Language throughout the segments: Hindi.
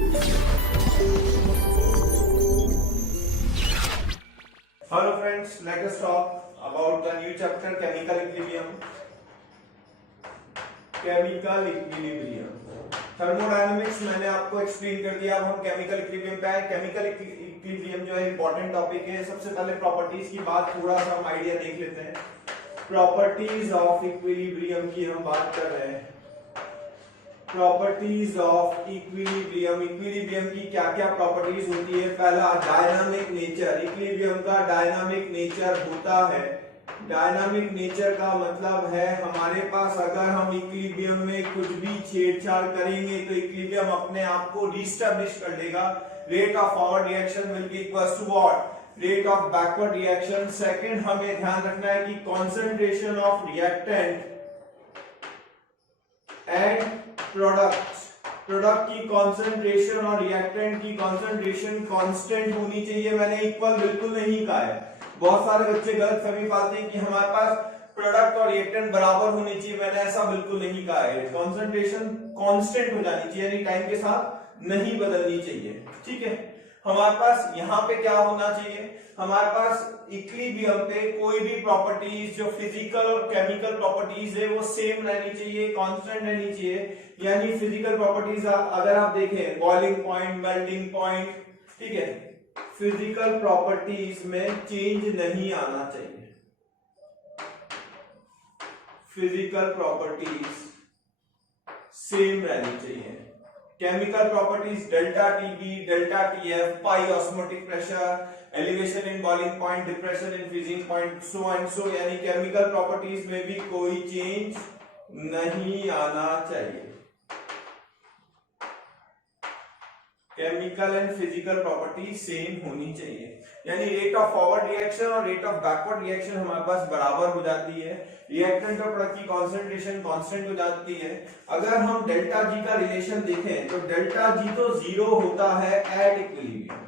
Hello friends, let us talk about the new chapter chemical equilibrium. Chemical equilibrium, thermodynamics मैंने आपको एक्सप्लेन कर दिया। अब हम केमिकल इक्विलिब्रियम पे आए। केमिकल इक्विलिब्रियम जो है इंपॉर्टेंट टॉपिक है। सबसे पहले प्रॉपर्टीज की बात, थोड़ा सा हम आइडिया देख लेते हैं। प्रॉपर्टीज ऑफ इक्विलिब्रियम की हम बात कर रहे हैं। प्रॉपर्टीज ऑफ इक्विलिब्रियम, इक्विलिब्रियम की क्या क्या प्रॉपर्टीज होती है। पहला, डायनामिक नेचर। इक्विलिब्रियम का डायनामिक नेचर होता है। डायनामिक नेचर का मतलब है हमारे पास अगर हम इक्विलिब्रियम में कुछ भी छेड़छाड़ करेंगे तो इक्विलिब्रियम अपने आप को रिस्टैब्लिश कर देगा। Rate of forward reaction will be equal to what, rate of backward reaction. Second, हमें ध्यान रखना है कि concentration of reactant and product की कॉन्सेंट्रेशन और रिएक्टेंट की कॉन्सेंट्रेशन कांस्टेंट होनी चाहिए। मैंने इक्वल बिल्कुल नहीं कहा है। बहुत सारे बच्चे गलत फहमी पाते हैं कि हमारे पास प्रोडक्ट और रिएक्टेंट बराबर होनी चाहिए। मैंने ऐसा बिल्कुल नहीं कहा है। कॉन्सेंट्रेशन कांस्टेंट हो जानी चाहिए, यानी टाइम के साथ नहीं बदलनी चाहिए। ठीक है, हमारे पास यहाँ पे क्या होना चाहिए, हमारे पास इक्विलिब्रियम पे कोई भी प्रॉपर्टीज जो फिजिकल और केमिकल प्रॉपर्टीज है वो सेम रहनी चाहिए, कांस्टेंट रहनी चाहिए। यानी फिजिकल प्रॉपर्टीज अगर आप देखें, बॉइलिंग पॉइंट, मेल्टिंग पॉइंट, ठीक है, फिजिकल प्रॉपर्टीज में चेंज नहीं आना चाहिए। फिजिकल प्रॉपर्टीज सेम रहनी चाहिए। Chemical properties delta TB, delta TF, pi osmotic pressure, elevation in boiling point, depression in freezing point, so and so, यानी केमिकल प्रॉपर्टीज में भी कोई चेंज नहीं आना चाहिए। Chemical and physical property same होनी चाहिए। यानी रेट ऑफ फॉरवर्ड रिएक्शन और रेट ऑफ बैकवर्ड रिएक्शन हमारे पास बराबर हो जाती है। रिएक्टेंट और प्रोडक्ट की कॉन्सेंट्रेशन कांस्टेंट हो जाती है। अगर हम डेल्टा जी का रिलेशन देखें तो डेल्टा जी तो जीरो होता है at equilibrium.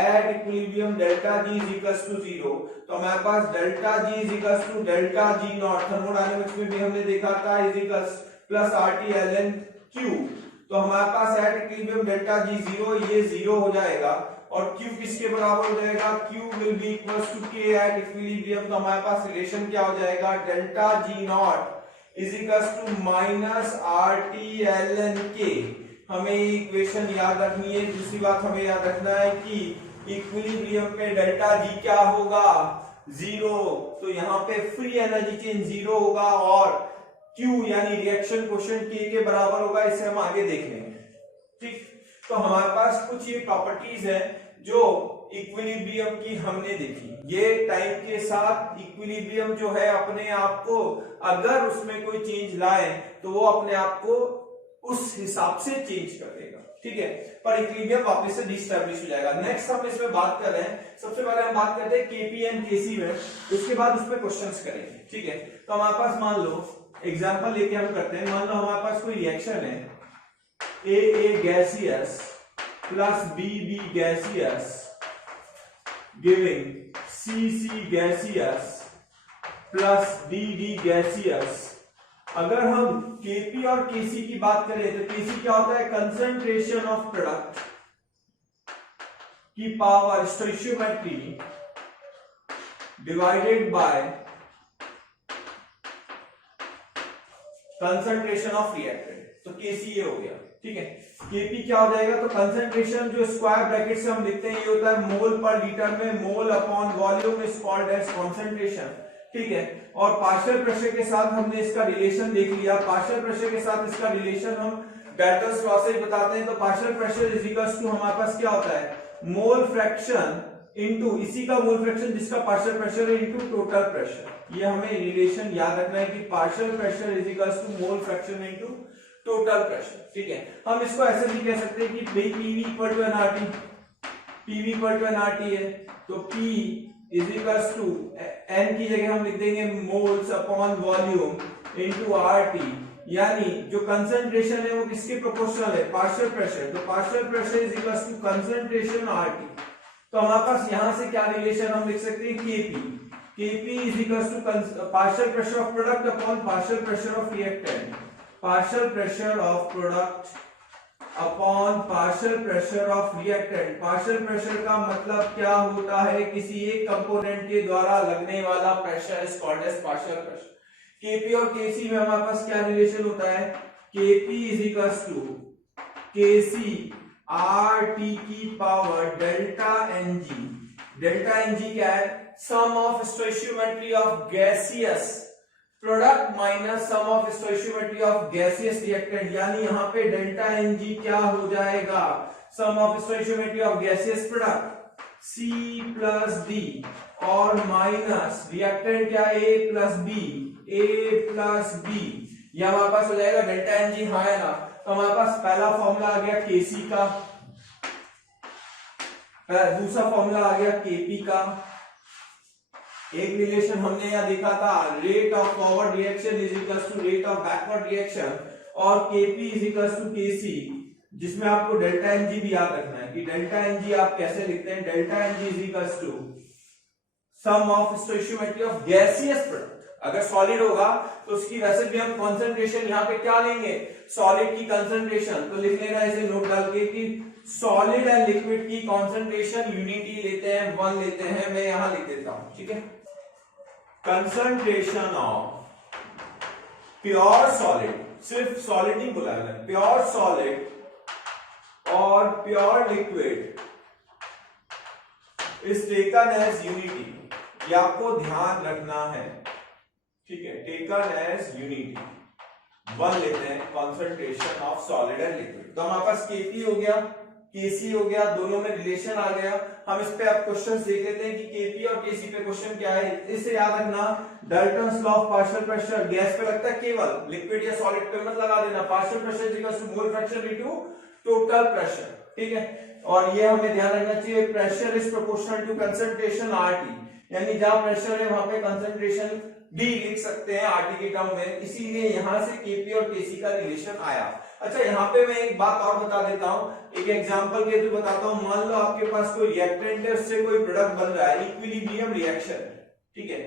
At equilibrium delta G is equals to zero. तो हमारे पास delta G is equals to delta G naught, thermodynamics में भी हमने देखा था, is equals plus RT L N Q. तो हमारे पास at equilibrium delta G zero, ये जीरो हो जाएगा और Q किसके बराबर हो जाएगा, Q will be equals to K at equilibrium. तो हमारे पास रिलेशन क्या हो जाएगा, delta G not is equals to minus R T L N K. हमें इक्वेशन याद रखनी है। दूसरी बात हमें याद रखना है कि इक्विलिब्रियम पे डेल्टा जी क्या होगा, जीरो। तो यहाँ पे फ्री एनर्जी चेंज जीरो होगा और Q यानी रिएक्शन कोएफिशिएंट K के बराबर होगा। इसे हम आगे देख लेंगे। ठीक, तो हमारे पास कुछ ये प्रॉपर्टीज है जो इक्विलिब्रियम की हमने देखी। ये टाइम के साथ इक्विलिब्रियम जो है अपने आप को, अगर उसमें कोई चेंज लाए तो वो अपने आप को उस हिसाब से चेंज कर देगा। ठीक है, पर इक्विलिब्रियम वापस से डिस्टैब्लिश हो जाएगा। नेक्स्ट हम इसमें बात कर रहे हैं, सबसे पहले हम बात करते हैं केपी एंड केसी में, उसके बाद उस पर क्वेश्चंस करेंगे। ठीक है, तो हमारे पास मान लो एग्जांपल लेके हम करते हैं। मान लो हमारे पास कोई रिएक्शन है, A gaseous plus B gaseous giving C gaseous plus D gaseous. अगर हम केपी और केसी की बात करें तो केसी क्या होता है, कंसंट्रेशन ऑफ प्रोडक्ट की power stoichiometry divided by concentration of reactant. तो केसी ये हो गया। ठीक है, केपी क्या हो जाएगा, तो कंसंट्रेशन जो स्क्वायर ब्रैकेट से हम लिखते हैं ये होता है मोल पर लीटर में, mole upon volume is called as concentration. ठीक है, और पार्शियल प्रेशर के साथ हमने इसका रिलेशन देख लिया। पार्शियल प्रेशर के साथ इसका रिलेशन हम बैटल्स लॉ से बताते हैं। तो partial pressure is equals to हमारे पास क्या होता है, मोल फ्रैक्शन इनटू इसी का मोल फ्रैक्शन जिसका पार्शियल प्रेशर है इनटू टोटल प्रेशर। ये हमें रिलेशन याद रखना है कि partial pressure is equals to mole fraction into total pressure. ठीक है, हम इसको ऐसे भी कह सकते हैं कि PV equal to NRT, PV equal to NRT है। तो P is equals to N की जगह हम लिख देंगे moles upon volume into RT, यानी जो कंसंट्रेशन है वो किसके प्रोपोर्शनल है, पार्शियल प्रेशर। तो partial pressure is equals to concentration RT. तो हमारे पास यहां से क्या रिलेशन हम लिख सकते हैं, KP is equals to partial pressure of product upon partial pressure of reactant. Partial pressure of product upon partial pressure of reactant. Partial pressure का मतलब क्या होता है, किसी एक कंपोनेंट के द्वारा लगने वाला pressure is called as partial pressure. Kp और केसी में हमारे पास क्या रिलेशन होता है, Kp is equals to Kc R T की power delta ng. Delta ng क्या है, sum of stoichiometry of gaseous product minus sum of stoichiometry of gaseous reactant. यानी यहाँ पे डेल्टा एनजी क्या हो जाएगा, sum of stoichiometry of gaseous product C plus D और माइनस रिएक्टेंट क्या A प्लस बी। यह हमारे पास हो जाएगा डेल्टा एनजी। हाँ है ना, तो हमारे पास पहला फॉर्मूला आ गया केसी का, दूसरा फॉर्मूला आ गया केपी का। एक रिलेशन हमने यहां देखा था, rate of forward reaction is equals to rate of backward reaction, और KP is equals to KC, जिसमें आपको डेल्टा एनजी भी याद रखना है कि डेल्टा एनजी आप कैसे लिखते हैं, delta NG is equals to sum of stoichiometry of gaseous product. अगर सॉलिड होगा तो उसकी वैसे भी हम कंसंट्रेशन यहाँ पे क्या लेंगे, सॉलिड की कंसंट्रेशन। तो लिख लेना इसे नोट डाल के कि सॉलिड एंड लिक्विड की कंसंट्रेशन यूनिटी लेते हैं, 1 लेते हैं। मैं यहां लिख देता हूं, ठीक है। कंसंट्रेशन ऑफ प्योर सॉलिड, सिर्फ सॉलिड नहीं बोला है, प्योर सॉलिड और pure liquid is taken as unity. ये आपको ध्यान रखना है, ठीक है। टेकन एज यूनिटी 1 लेते हैं concentration of solid and liquid. तो हमारे पास केपी हो गया, केसी हो गया, दोनों में रिलेशन आ गया। हम इस पे अब क्वेश्चंस देख लेते हैं कि केपी और केसी पे क्वेश्चन क्या है। इसे याद रखना, Dalton's law of partial pressure, gas पे लगता है केवल, लिक्विड या सॉलिड पे मत लगा देना। Partial pressure is equal to mole fraction into total pressure, ठीक है। और ये हमें ध्यान रखना चाहिए, pressure is proportional to concentration RT, यानी जहां प्रेशर है वहां पे कंसंट्रेशन भी लिख सकते हैं आरटी के टर्म में, इसीलिए यहां से केपी और केसी का रिलेशन आया। अच्छा, यहाँ पे मैं एक बात और बता देता हूं, एक एग्जांपल के थ्रू बताता हूं। मान लो आपके पास कोई रिएक्टेंट है, उससे कोई प्रोडक्ट बन रहा है, इक्विलिब्रियम रिएक्शन, ठीक है।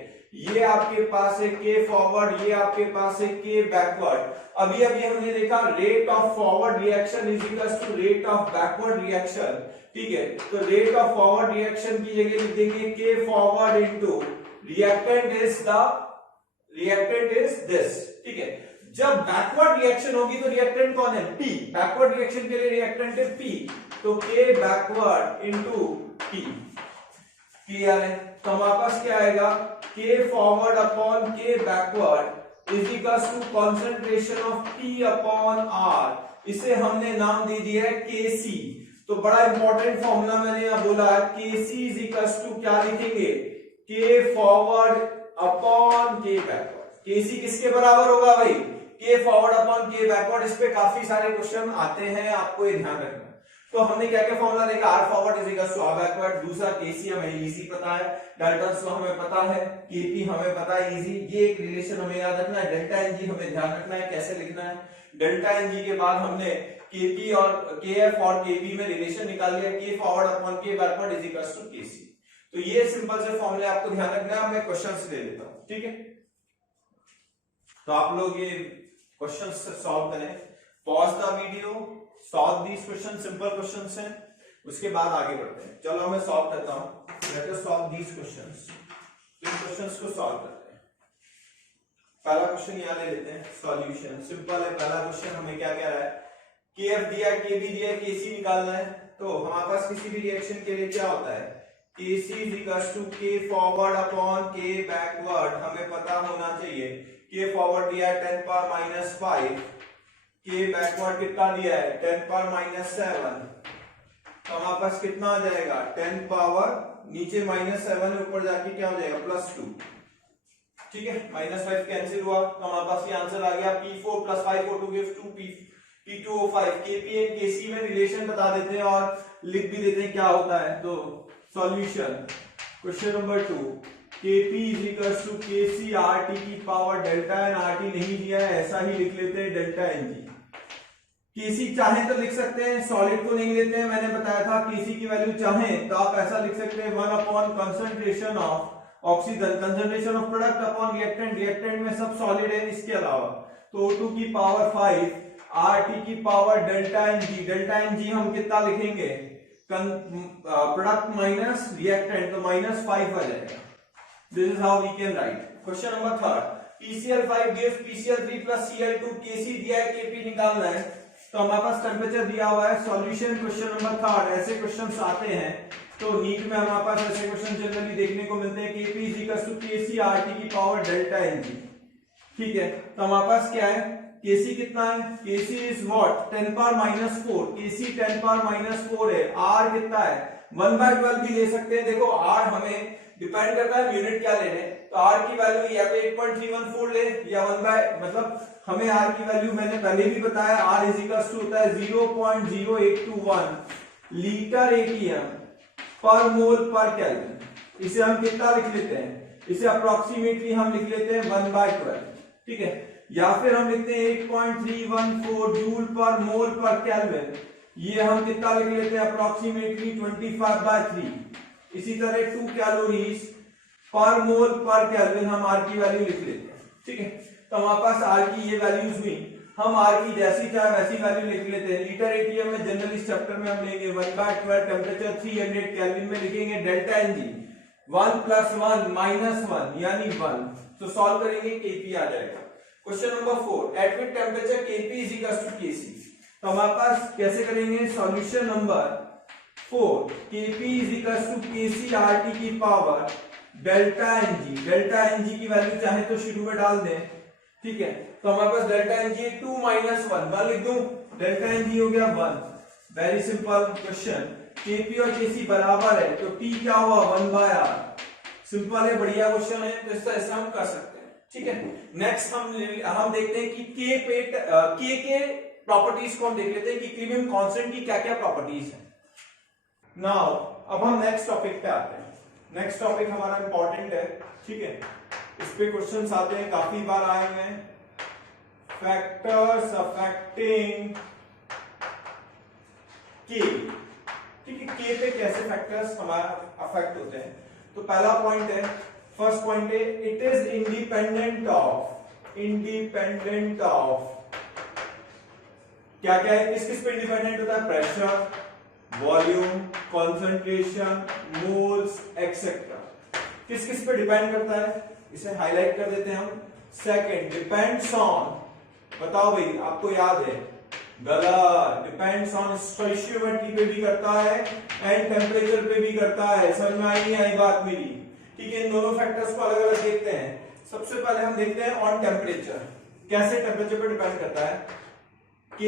ये आपके पास है के फॉरवर्ड, ये आपके पास है के बैकवर्ड। अभी हमने देखा rate of forward reaction is equal to rate of backward reaction, ठीक है। तो रेट ऑफ फॉरवर्ड रिएक्शन की जगह लिख देंगे के forward into reactant is this, ठीक है। जब बैकवर्ड रिएक्शन होगी तो रिएक्टेंट कौन है, P। बैकवर्ड रिएक्शन के लिए रिएक्टेंट है P, तो K backward into P। Clear है? तो हमारे पास क्या आएगा, K forward upon K backward is equal to concentration of P upon R। इसे हमने नाम दे दिया है KC। तो बड़ा इंपॉर्टेंट फॉर्मूला मैंने यहां बोला, KC इज इक्वल टू क्या लिखेंगे, K forward upon K backward. KC किसके बराबर होगा भाई, K forward upon K backward. इस पे काफी सारे क्वेश्चन आते हैं, आपको ये ध्यान रखना। तो हमने क्या क्या फॉर्मूला देखा, R forward is equal to R backward, दूसरा KC हमें इजी पता है, डाल्टन्स लॉ हमें पता है, KP हमें पता है इजी। ये एक रिलेशन हमें याद रखना है। डेल्टा एनजी हमें ध्यान रखना है कैसे लिखना है। डेल्टा एनजी के बाद हमने KP और KF और KB में रिलेशन निकाल लिया, K forward upon K backward is equal to KC। तो ये सिंपल से फॉर्मूले आपको ध्यान रखना है। मैं क्वेश्चंस दे देता हूं, ठीक है। तो आप लोग ये क्वेश्चंस सॉल्व करें, pause the video, solve these question, simple questions हैं, उसके बाद आगे बढ़ते हैं। चलो मैं सॉल्व करता हूं, let us solve these questions. इन क्वेश्चंस को सॉल्व करते हैं। पहला क्वेश्चन यहां ले लेते हैं, सॉल्यूशन सिंपल है। पहला क्वेश्चन हमें क्या कह रहा है, KF दिया, KB दिया, KC निकालना है। तो हमारे पास किसी भी रिएक्शन के लिए क्या होता है, KC is equals to K forward upon K backward। हमें पता होना चाहिए, K forward दिया है 10 पावर माइनस 5, K backward कितना दिया है 10 पावर माइनस 7। तो हमारे पास कितना आ जाएगा 10 पावर, नीचे माइनस 7 है, ऊपर जाके क्या हो जाएगा +2, ठीक है। -5 कैंसिल हुआ, तो हमारे पास ये आंसर आ गया P4 + 5 4 2 gives 2 P2O5। KP and KC में रिलेशन बता देते हैं और लिख भी देते हैं क्या होता है। तो solution question number 2, KP is equal to KC RT की पावर डेल्टा एन, RT नहीं दिया है, ऐसा ही लिख लेते हैं डेल्टा एनजी। KC चाहे तो लिख सकते हैं, सॉलिड को नहीं लेते हैं, मैंने बताया था KC की वैल्यू चाहे तो आप ऐसा लिख सकते हैं 1 upon concentration of oxygen, concentration of product upon reactant, reactant में सब सॉलिड है इसके अलावा, तो O2 की पावर 5 आर टी की power delta N G. Delta N G हम कितना लिखेंगे, प्रोडक्ट माइनस रिएक्टेंट, तो -5 आ जाएगा। This is how we can write. Question number third, PCl5 gives PCl3 plus Cl2, Kc दिया है, Kp निकालना है। तो हमारे पास टेम्परेचर दिया हुआ है। सॉल्यूशन क्वेश्चन नंबर थर्ड, ऐसे क्वेश्चंस आते हैं तो नीट में हमारे पास ऐसे क्वेश्चन जनरली देखने को मिलते हैं। Kp Kc RT की पावर डेल्टा Ng, ठीक है। तो हमारे पास क्या है, Kc कितना है, Kc is what 10 power -4, Kc 10 power -4 है। R कितना है 1/12 भी ले सकते हैं। देखो R हमें डिपेंड करता है यूनिट क्या ले रहे हैं, तो R की वैल्यू या तो 8.314 ले या 1 मतलब हमें R की वैल्यू मैंने पहले भी बताया, R इज इक्वल टू होता है 0.0821 लीटर एटीएम पर मोल पर केल्विन। इसे हम कितना लिख लेते हैं, इसे अप्रोक्सीमेटली हम लिख लेते हैं 1/12, ठीक है। या फिर हम लिखते हैं 8.314 जूल पर मोल पर केल्विन, ये हम कितना लिख लेते हैं अप्रोक्सीमेटली 25/3। इसी तरह 2 कैलोरीज पर मोल पर केल्विन हम आर की वैल्यू लिख लेते हैं, ठीक है। तो हमारे पास आर की ये वैल्यूज हुई, हम आर की जैसी चाहे वैसी वैल्यू लिख लेते हैं। लीटर एटीएम में जनरली इस चैप्टर में हम लेंगे 1/12, टेम्परेचर 300 केल्विन में लिखेंगे डेल्टा एनजी 1 + 1 - 1 यानी 1। तो सॉल्व करेंगे, केपी आ जाएगा। Question number 4, at which temperature Kp is equal to Kc. तो हमारे पास कैसे करेंगे, solution number 4, Kp is equal to Kc RT की power delta Ng। Delta Ng की वैल्यू चाहे तो शुरू में डाल दें, ठीक है। तो हमारे पास डेल्टा Ng 2 - 1 लिख दूं, डेल्टा Ng हो गया 1। वेरी सिंपल क्वेश्चन, Kp और Kc बराबर है तो T क्या हुआ 1/R। सिंपल है, बढ़िया क्वेश्चन है, तो इसका ऐसा हम कर सकते हैं, ठीक है। नेक्स्ट हम देखते हैं कि K के प्रॉपर्टीज को हम देख लेते हैं कि इक्विलिब्रियम कांस्टेंट की क्या क्या प्रॉपर्टीज है। नाउ अब हम नेक्स्ट टॉपिक पे आते हैं। नेक्स्ट टॉपिक हमारा इंपॉर्टेंट है, ठीक है। इस पे क्वेश्चंस आते हैं, काफी बार आए हैं। फैक्टर्स अफेक्टिंग के, ठीक है। के पे कैसे फैक्टर्स हमारा अफेक्ट होते हैं, तो पहला पॉइंट है, फर्स्ट पॉइंट है, इट इज इंडिपेंडेंट ऑफ क्या क्या है, किस किस पे इंडिपेंडेंट होता है, pressure, volume, concentration, moles etcetera. किस किस पे डिपेंड करता है, इसे हाईलाइट कर देते हैं हम। सेकंड, डिपेंड्स ऑन, बताओ भाई आपको याद है, गलत, डिपेंड्स ऑन स्टोइचियोमेट्री पे भी करता है एंड टेम्परेचर पे भी करता है। समझ में आई नहीं आई बात मेरी, ठीक है। इन दोनों फैक्टर्स को अलग अलग देखते हैं। सबसे पहले हम देखते हैं ऑन टेम्परेचर, कैसे टेम्परेचर पे डिपेंड करता है। K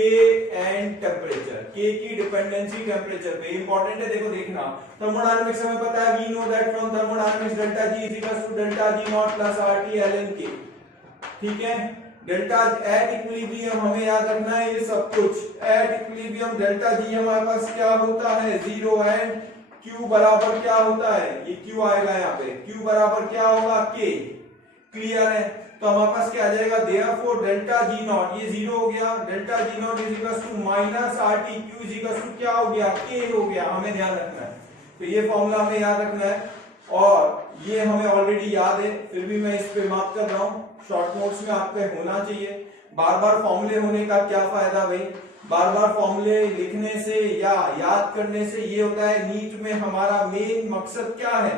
एंड टेम्परेचर, K की डिपेंडेंसी टेम्परेचर पे इंपॉर्टेंट है, देखो देखना। थर्मोडायनामिक्स हमें पता है, we know that from thermodynamics delta G is equal to delta G not plus RT ln K, ठीक है। डेल्टा एट इक्विलिब्रियम हमें याद रखना है ये सब कुछ। एट इक्विलिब्रियम डेल्टा G हमारे पास क्या होता है 0 एंड Q बराबर क्या होता है, ये Q आएगा यहाँ पे, Q बराबर क्या होगा K, क्लियर है। तो हमारे पास क्या आ जाएगा, देयरफॉर डेल्टा G नॉट, ये 0 हो गया, delta G not is equal to minus RT, Q is equal to क्या हो गया, K हो गया। हमें ध्यान रखना है, तो ये फॉर्मूला हमें याद रखना है, और ये हमें ऑलरेडी याद है, फिर भी मैं इस पे मार्क कर रहा हूँ। शॉर्ट नोट्स में आपके होना चाहिए। बार बार फॉर्मूले होने का क्या फायदा भाई, बार बार फॉर्मूले लिखने से या याद करने से ये होता है, नीट में हमारा मेन मकसद क्या है,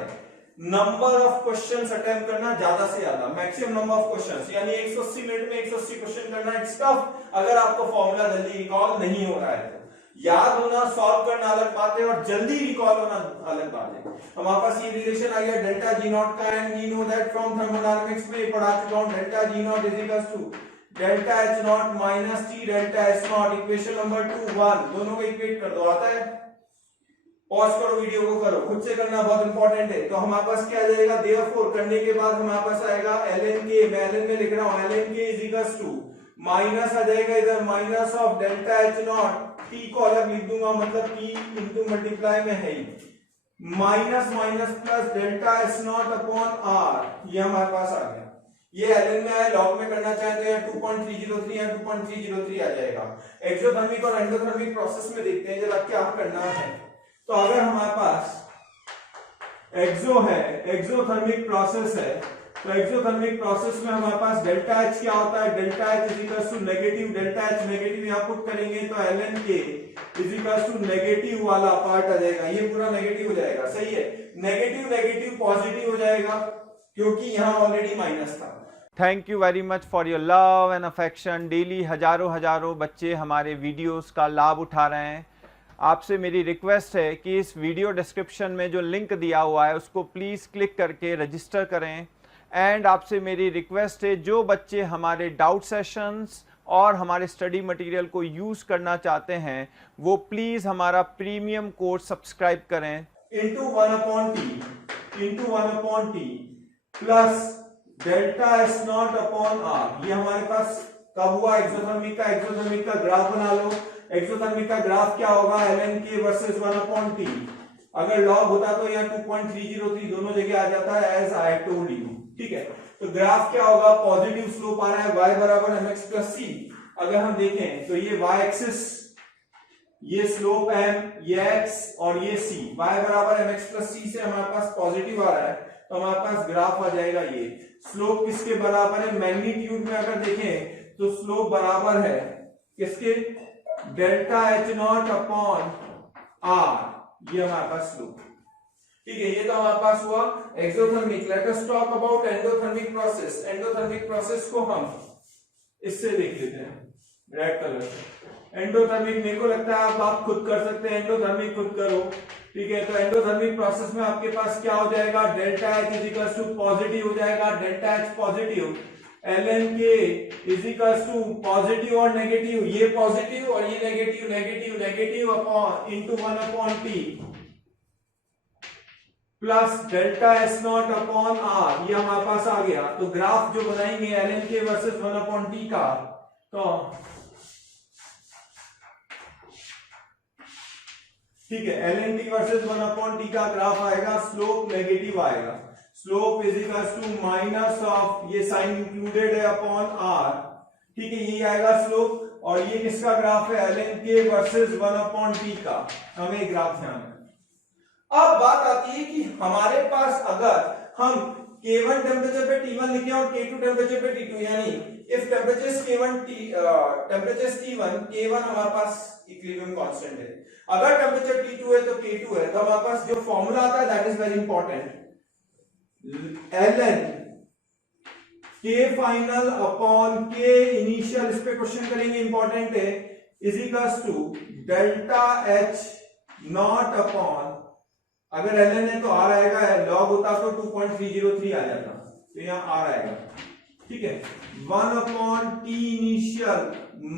नंबर ऑफ क्वेश्चंस अटेम्प्ट करना, ज्यादा से ज्यादा, मैक्सिमम नंबर ऑफ क्वेश्चंस, यानी 180 मिनट में 180 क्वेश्चन करना। इट्स टफ अगर आपको फॉर्मूला जल्दी रिकॉल नहीं हो रहा है तो। याद होना, सॉल्व करना अलग बात है, और जल्दी रिकॉल होना अलग बात है। हमारे पास ये रिलेशन आ गया डेल्टा G नॉट का, and we know that from thermodynamics में पढ़ा चुका हूं, delta G not is equal to delta H not minus T delta S not. Equation number 2 1, दोनों को इक्वेट कर दो, आता है। पॉज करो, वीडियो को करो, खुद से करना बहुत इंपॉर्टेंट है। तो हमारे पास क्या आ जाएगा, देयरफॉर करने के बाद हमारे पास आएगा ln K, मैं ln में लिख रहा हूं, ln K is equal to minus आ जाएगा इधर minus of delta H naught, T को अलग लिख दूंगा, मतलब T इंटू मल्टीप्लाई में है ही, minus minus plus delta S naught upon R, ये हमारे पास आ गया। ये ln में आया, लॉग में करना चाहते हैं 2.303 या 2.303 आ जाएगा। एक्सोथर्मिक और एंडोथर्मिक प्रोसेस में देखते हैं जरा क्या करना है। तो अगर हमारे पास एक्सो है, एक्सोथर्मिक प्रोसेस है, तो एक्सोथर्मिक प्रोसेस में हमारे पास डेल्टा एच क्या होता है, delta H is equal to negative, delta H negative यहां पुट करेंगे तो ln k is equal to negative वाला पार्ट आ जाएगा, ये पूरा नेगेटिव हो जाएगा, सही है। नेगेटिव नेगेटिव पॉजिटिव हो जाएगा क्योंकि यहां ऑलरेडी माइनस था। Thank you very much for your love and affection. Daily हजारों बच्चे हमारे वीडियोस का लाभ उठा रहे हैं। आपसे मेरी रिक्वेस्ट है कि इस वीडियो डिस्क्रिप्शन में जो लिंक दिया हुआ है उसको प्लीज़ क्लिक करके रजिस्टर करें। एंड आपसे मेरी रिक्वेस्ट है, जो बच्चे हमारे डाउट सेशंस और हमारे स्टडी मटेरियल को यूज़ करना चाहते हैं वो प्लीज़ हमारा प्रीमियम कोर्स सब्सक्राइब करें। Into 1/t plus delta S not upon R, ये हमारे पास कब हुआ, एक्सोथर्मिक का ग्राफ बना लो। एक्सोथर्मिक का ग्राफ क्या होगा, ln k वर्सेस 1/t। अगर लॉग होता तो यहाँ 2.303 दोनों जगह आ जाता है, एज आई टोल्ड यू, ठीक है। तो ग्राफ क्या होगा, पॉजिटिव स्लोप आ रहा है, y बराबर mx प्लस c। अगर हम देखें तो ये y एक्सिस, ये स्लोप m, ये x और ये c, y बराबर mx प्लस c से हमारे पास पॉजिटिव आ रहा है, तो हमारे पास ग्राफ आ जाएगा ये। स्लोप किसके बराबर है, मैग्नीट्यूड में अगर देखें तो स्लोप बराबर है किसके, delta H not upon R, ये हमारे पास स्लोप, ठीक है। ये तो हमारे पास हुआ exothermic. Let us talk about endothermic process. Endothermic process को हम इससे देख लेते हैं, रेड कलर से। एंडोथर्मिक मेरे को लगता है आप खुद कर सकते हैं, एंडोथर्मिक खुद करो, ठीक है। तो एंडोथर्मिक प्रोसेस में आपके पास क्या हो जाएगा, delta H is equal to positive हो जाएगा, delta H positive, ln k is equal to positive और नेगेटिव, ये पॉजिटिव और ये negative, negative upon into 1/t plus delta S not upon R, ये हमारे पास आ गया। तो ग्राफ जो बनाएंगे ln k वर्सेस 1/t का, तो ठीक है, ln t वर्सेस 1/t का ग्राफ आएगा, स्लोप नेगेटिव आएगा, slope is equal to minus of, ये साइन इंक्लूडेड है, अपॉन आर, ठीक है, ये आएगा स्लोप। और ये किसका ग्राफ है, ln k वर्सेस 1/t का, हमें ग्राफ ध्यान रखना। अब बात आती है कि हमारे पास अगर हम K1 टेम्परेचर पे T1 लिखें और K2 टेम्परेचर पे T2, यानी इफ टेम्परेचर T1 K1 हमारे पास इक्विलिब्रियम कांस्टेंट है, अगर टेम्परेचर T2 है तो K2 है, तो हमारे पास जो फॉर्मूला आता है that is very important, ln K final upon K initial, इस पे क्वेश्चन करेंगे, इंपॉर्टेंट है, is equal to delta H not upon, अगर ln है तो r आएगा, लॉग होता तो 2.303 आ जाता, तो यहाँ r आएगा, ठीक है। 1/t initial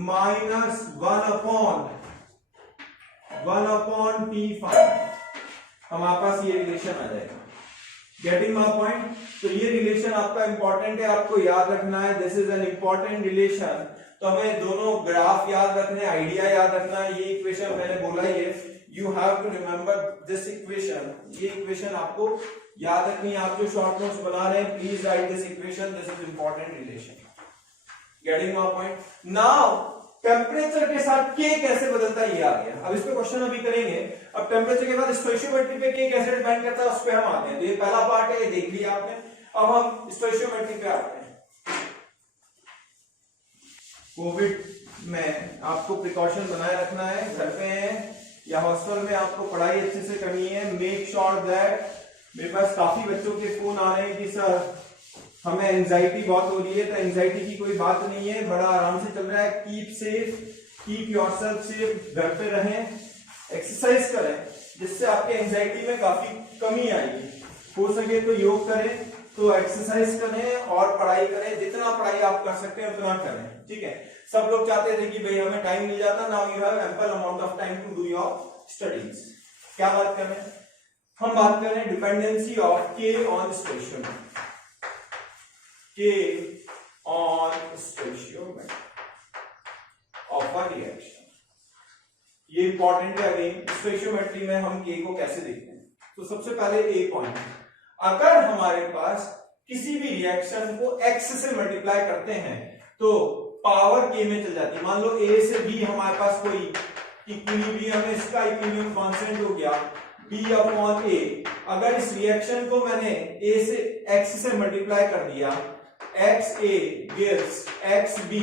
minus 1/t final, हमारे पास ये रिलेशन आ जाएगा। Getting my point? तो ये रिलेशन आपका इंपॉर्टेंट है, आपको याद रखना है, this is an important relation. तो हमें दोनों ग्राफ याद रखने, आइडिया याद रखना है। ये इक्वेशन मैंने बोला ही है, you have to remember this equation, ये इक्वेशन आपको याद रखनी है। आप जो शॉर्ट नोट्स बना रहे हैं, please right this equation, this is important relation. Getting my point? Now temperature के साथ K कैसे बदलता है, ये आ गया। अब इस पे क्वेश्चन अभी करेंगे। अब टेम्परेचर के बाद स्टोइशियोमेट्री पे K कैसे डिपेंड करता है, उस पे हम आते हैं। तो ये पहला पार्ट है, ये देख लिया आपने। अब हम स्टोइशियोमेट्री पे आते हैं। कोविड में आपको प्रिकॉशन बनाए रखना है, घर पे हैं या हॉस्टल में, आपको पढ़ाई अच्छे से करनी है। मेक श्योर दैट, मेरे पास काफी बच्चों के फोन आ रहे हैं कि सर हमें एंजाइटी बहुत हो रही है, तो एंजाइटी की कोई बात नहीं है, बड़ा आराम से चल रहा है। Keep safe, keep yourself safe, घर पे रहें, एक्सरसाइज करें, जिससे आपके एंजाइटी में काफी कमी आएगी। हो सके तो योग करें, तो एक्सरसाइज करें और पढ़ाई करें, जितना पढ़ाई आप कर सकते हैं उतना करें, ठीक है। सब लोग चाहते थे कि भाई हमें टाइम मिल जाता, now you have ample amount of time to do your studies. क्या बात कर रहे हैं हम? बात कर रहे हैं dependency of K on stoichiometry, K on stoichiometry of a reaction। ये इंपॉर्टेंट है। अगेन स्टोइशियोमेट्री में हम K को कैसे देखते हैं, तो सबसे पहले A पॉइंट, अगर हमारे पास किसी भी रिएक्शन को X से मल्टीप्लाई करते हैं तो पावर K में चल जाती है। मान लो A से B हमारे पास कोई इक्विलिब्रियम है, इसका इक्विलिब्रियम कांस्टेंट हो गया, B अपॉन A। अगर इस रिएक्शन को मैंने A से X से मल्टीप्लाई कर दिया, XA gives XB,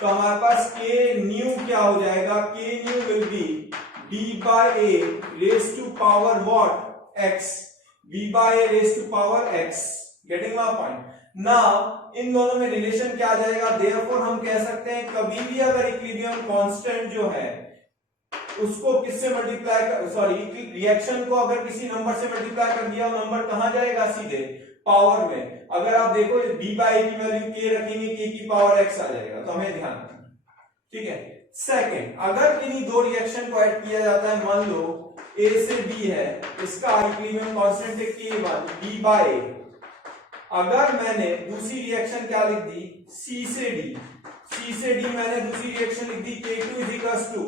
तो हमारे पास K न्यू क्या हो जाएगा, K new will B B by A raised to power what? X. B by A raised to power X. Getting my point? Now इन दोनों में रिलेशन क्या आ जाएगा, therefore हम कह सकते हैं कभी भी अगर इक्विलिब्रियम कांस्टेंट जो है उसको किससे मल्टीप्लाई, सॉरी रिएक्शन को अगर किसी नंबर से मल्टीप्लाई कर दिया, वो नंबर कहां जाएगा, सीधे पावर में। अगर आप देखो B by A की वैल्यू K रखेंगे, K की पावर X आ जाएगा, तो हमें ध्यान रखना, ठीक है। सेकंड, अगर इन्हीं दो रिएक्शन को ऐड किया जाता है, मान लो A से B है, इसका इक्विलिब्रियम कांस्टेंट है K1, B by A। अगर मैंने दूसरी रिएक्शन क्या लिख दी, C से D मैंने दूसरी रिएक्शन लिख दी K2 इज इक्वल्स टू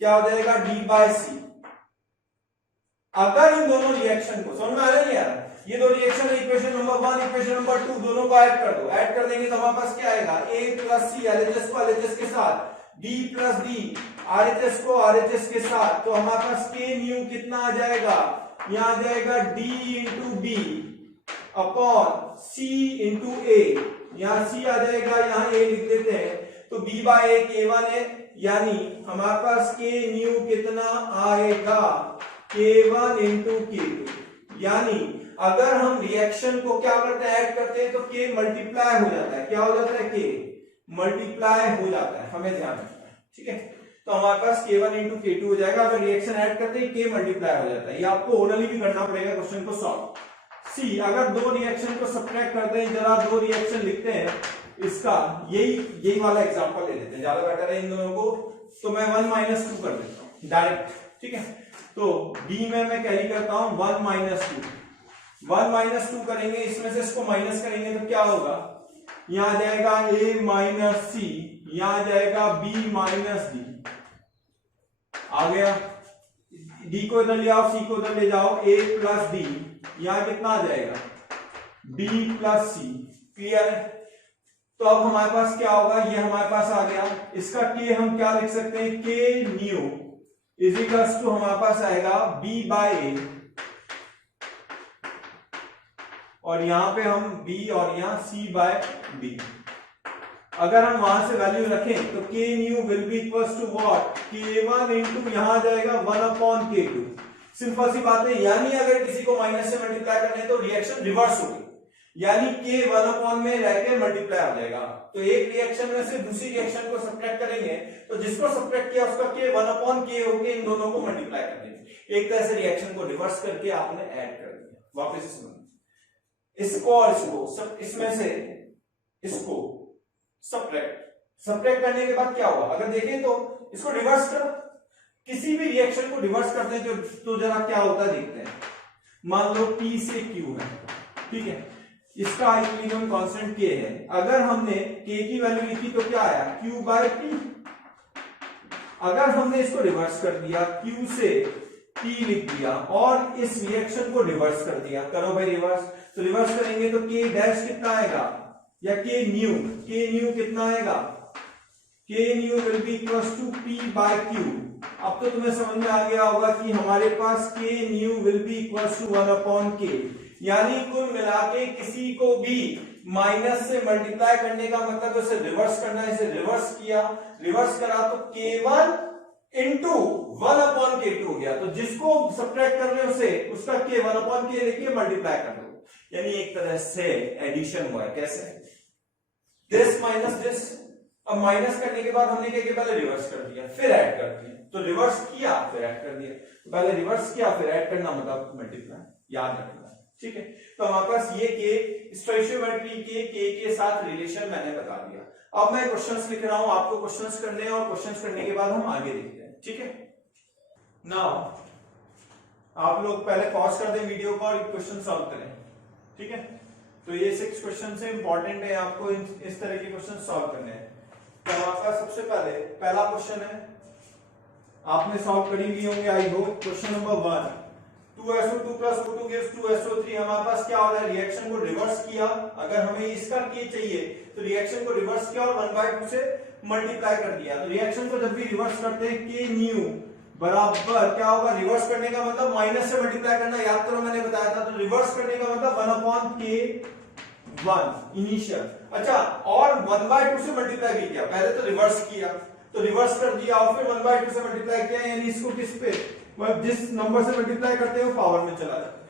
क्या हो जाएगा, D by C। अगर इन दोनों रिएक्शन को समझ में आ रहा है यार, ये दो reaction equation number 1 equation number 2 दोनों को ऐड कर दो, ऐड कर देंगे तो हमारे पास क्या आएगा, A प्लस C LHS को LHS के साथ, D प्लस D RHS को RHS के साथ, तो हमारे पास K न्यू कितना आ जाएगा, यहां आ जाएगा D into B upon C into A, यहां C आ जाएगा, यहां A लिख देते हैं, तो B बाय A K1 है, यानी हमारे पास K न्यू कितना आएगा, K1 इंटू K2। यानी अगर हम रिएक्शन को क्या करते हैं, ऐड करते हैं, तो K मल्टीप्लाई हो जाता है, क्या हो जाता है, K मल्टीप्लाई हो जाता है, हमें ध्यान रखना है, ठीक है। तो हमारे पास K1 इंटू K2 हो जाएगा, अगर रिएक्शन ऐड करते हैं K मल्टीप्लाई हो जाता है। ये आपको ओरली भी करना पड़ेगा क्वेश्चन को सॉल्व। सी, अगर दो रिएक्शन को सब्ट्रैक्ट करते हैं, जरा दो रिएक्शन लिखते हैं, इसका यही वाला एग्जांपल ले लेते हैं, ज्यादा बेटर है इन दोनों को, तो मैं 1 माइनस 2 कर देता हूं डायरेक्ट, ठीक है। तो B में मैं कैरी करता हूं 1 माइनस 2 करेंगे, इसमें से इसको माइनस करेंगे तो क्या होगा, यहां आ जाएगा A माइनस C, यहां आ जाएगा B माइनस D, आ गया। D को इधर ले आओ, C को इधर ले जाओ, A प्लस D, यहां कितना आ जाएगा, B प्लस C, क्लियर है। तो अब हमारे पास क्या होगा, ये हमारे पास आ गया, इसका K हम क्या लिख सकते हैं, K new is equals to हमारे पास आएगा B बाय A, और यहां पे हम B और यहां C बाय B। अगर हम वहां से वैल्यू रखें तो K new will be equals to what, K1 into यहां आ जाएगा 1 अपॉन K2। सिंपल सी बात है, यानी अगर किसी को माइनस से मल्टीप्लाई करना है तो रिएक्शन रिवर्स होगी, यानी K 1 अपॉन में रहकर मल्टीप्लाई हो जाएगा। तो एक रिएक्शन में से दूसरी रिएक्शन को सब्ट्रैक्ट करेंगे, तो जिसको सब्ट्रैक्ट किया उसका K 1 अपॉन K होके इन दोनों को मल्टीप्लाई कर देंगे। एक तरह से रिएक्शन को रिवर्स करके आपने ऐड कर दिया। वापस इसको और इसको सब, इसमें से इसको सब्ट्रैक्ट करने के बाद क्या हुआ, अगर देखें तो इसको रिवर्स करो, किसी भी रिएक्शन को रिवर्स करते हैं तो जरा क्या होता है देखते हैं। मान लो P से Q है, ठीक है, इसका इक्विलिब्रियम कांस्टेंट K है, अगर हमने K की वैल्यू लिखी तो क्या आया, Q बाय P। अगर हमने इसको रिवर्स कर दिया, Q से P लिख दिया और इस रिएक्शन को रिवर्स कर दिया, करो भाई रिवर्स, तो रिवर्स करेंगे तो K डैश कितना आएगा, या K न्यू कितना आएगा, K new will be equals to P by Q। अब तो तुम्हें समझ में आ गया होगा कि हमारे पास K new will be equals to 1 upon K, यानी कुल मिला के किसी को भी माइनस से मल्टीप्लाई करने का मतलब उसे रिवर्स करना, इसे रिवर्स किया, रिवर्स करा तो K1 इंटू 1 अपॉन K2 हो गया। तो जिसको सब्ट्रैक्ट कर रहे हो उसे उसका K 1 अपॉन K लेके मल्टीप्लाई कर दो, यानी एक तरह से एडिशन हुआ है। कैसे, दिस माइनस दिस, अब माइनस करने के बाद हमने क्या किया, पहले रिवर्स कर दिया फिर ऐड कर दिया, तो रिवर्स किया फिर ऐड कर दिया, पहले रिवर्स किया फिर ऐड करना मतलब मल्टीप्लाई, याद रखना, ठीक है। तो हमारे पास ये K स्टोइशियोमेट्री के साथ रिलेशन मैंने बता दिया। अब मैं क्वेश्चंस लिख रहा हूं, आपको क्वेश्चंस करने हैं और क्वेश्चंस करने के बाद हम आगे देखते हैं, ठीक है। नाउ आप लोग पहले पॉज कर दें वीडियो को और क्वेश्चन सॉल्व करें, ठीक है। तो ये 6 क्वेश्चन से इंपॉर्टेंट है, आपको इस तरह के क्वेश्चन सॉल्व करने हैं। तो आपका सबसे पहला क्वेश्चन है, आपने सॉल्व करी हुई होंगे I hope. Question number 1, 2SO2 plus O2 gives 2SO3। हमारे पास क्या हो रहा है, रिएक्शन को रिवर्स किया, अगर हमें इसका K चाहिए तो रिएक्शन को रिवर्स किया और 1/2 से मल्टीप्लाई कर दिया। तो रिएक्शन को जब भी रिवर्स करते हैं K न्यू बराबर क्या होगा, रिवर्स करने का मतलब माइनस से मल्टीप्लाई करना, याद करो मैंने बताया था। तो रिवर्स करने का मतलब 1/k1 इनिशियल। अच्छा, और 1/2 से मल्टीप्लाई भी किया, पहले तो रिवर्स किया, तो रिवर्स कर दिया और फिर 1/2 से मल्टीप्लाई किया, यानी इसको किस पे, जिस नंबर से मल्टीप्लाई करते हैं वो पावर में चला जाता है।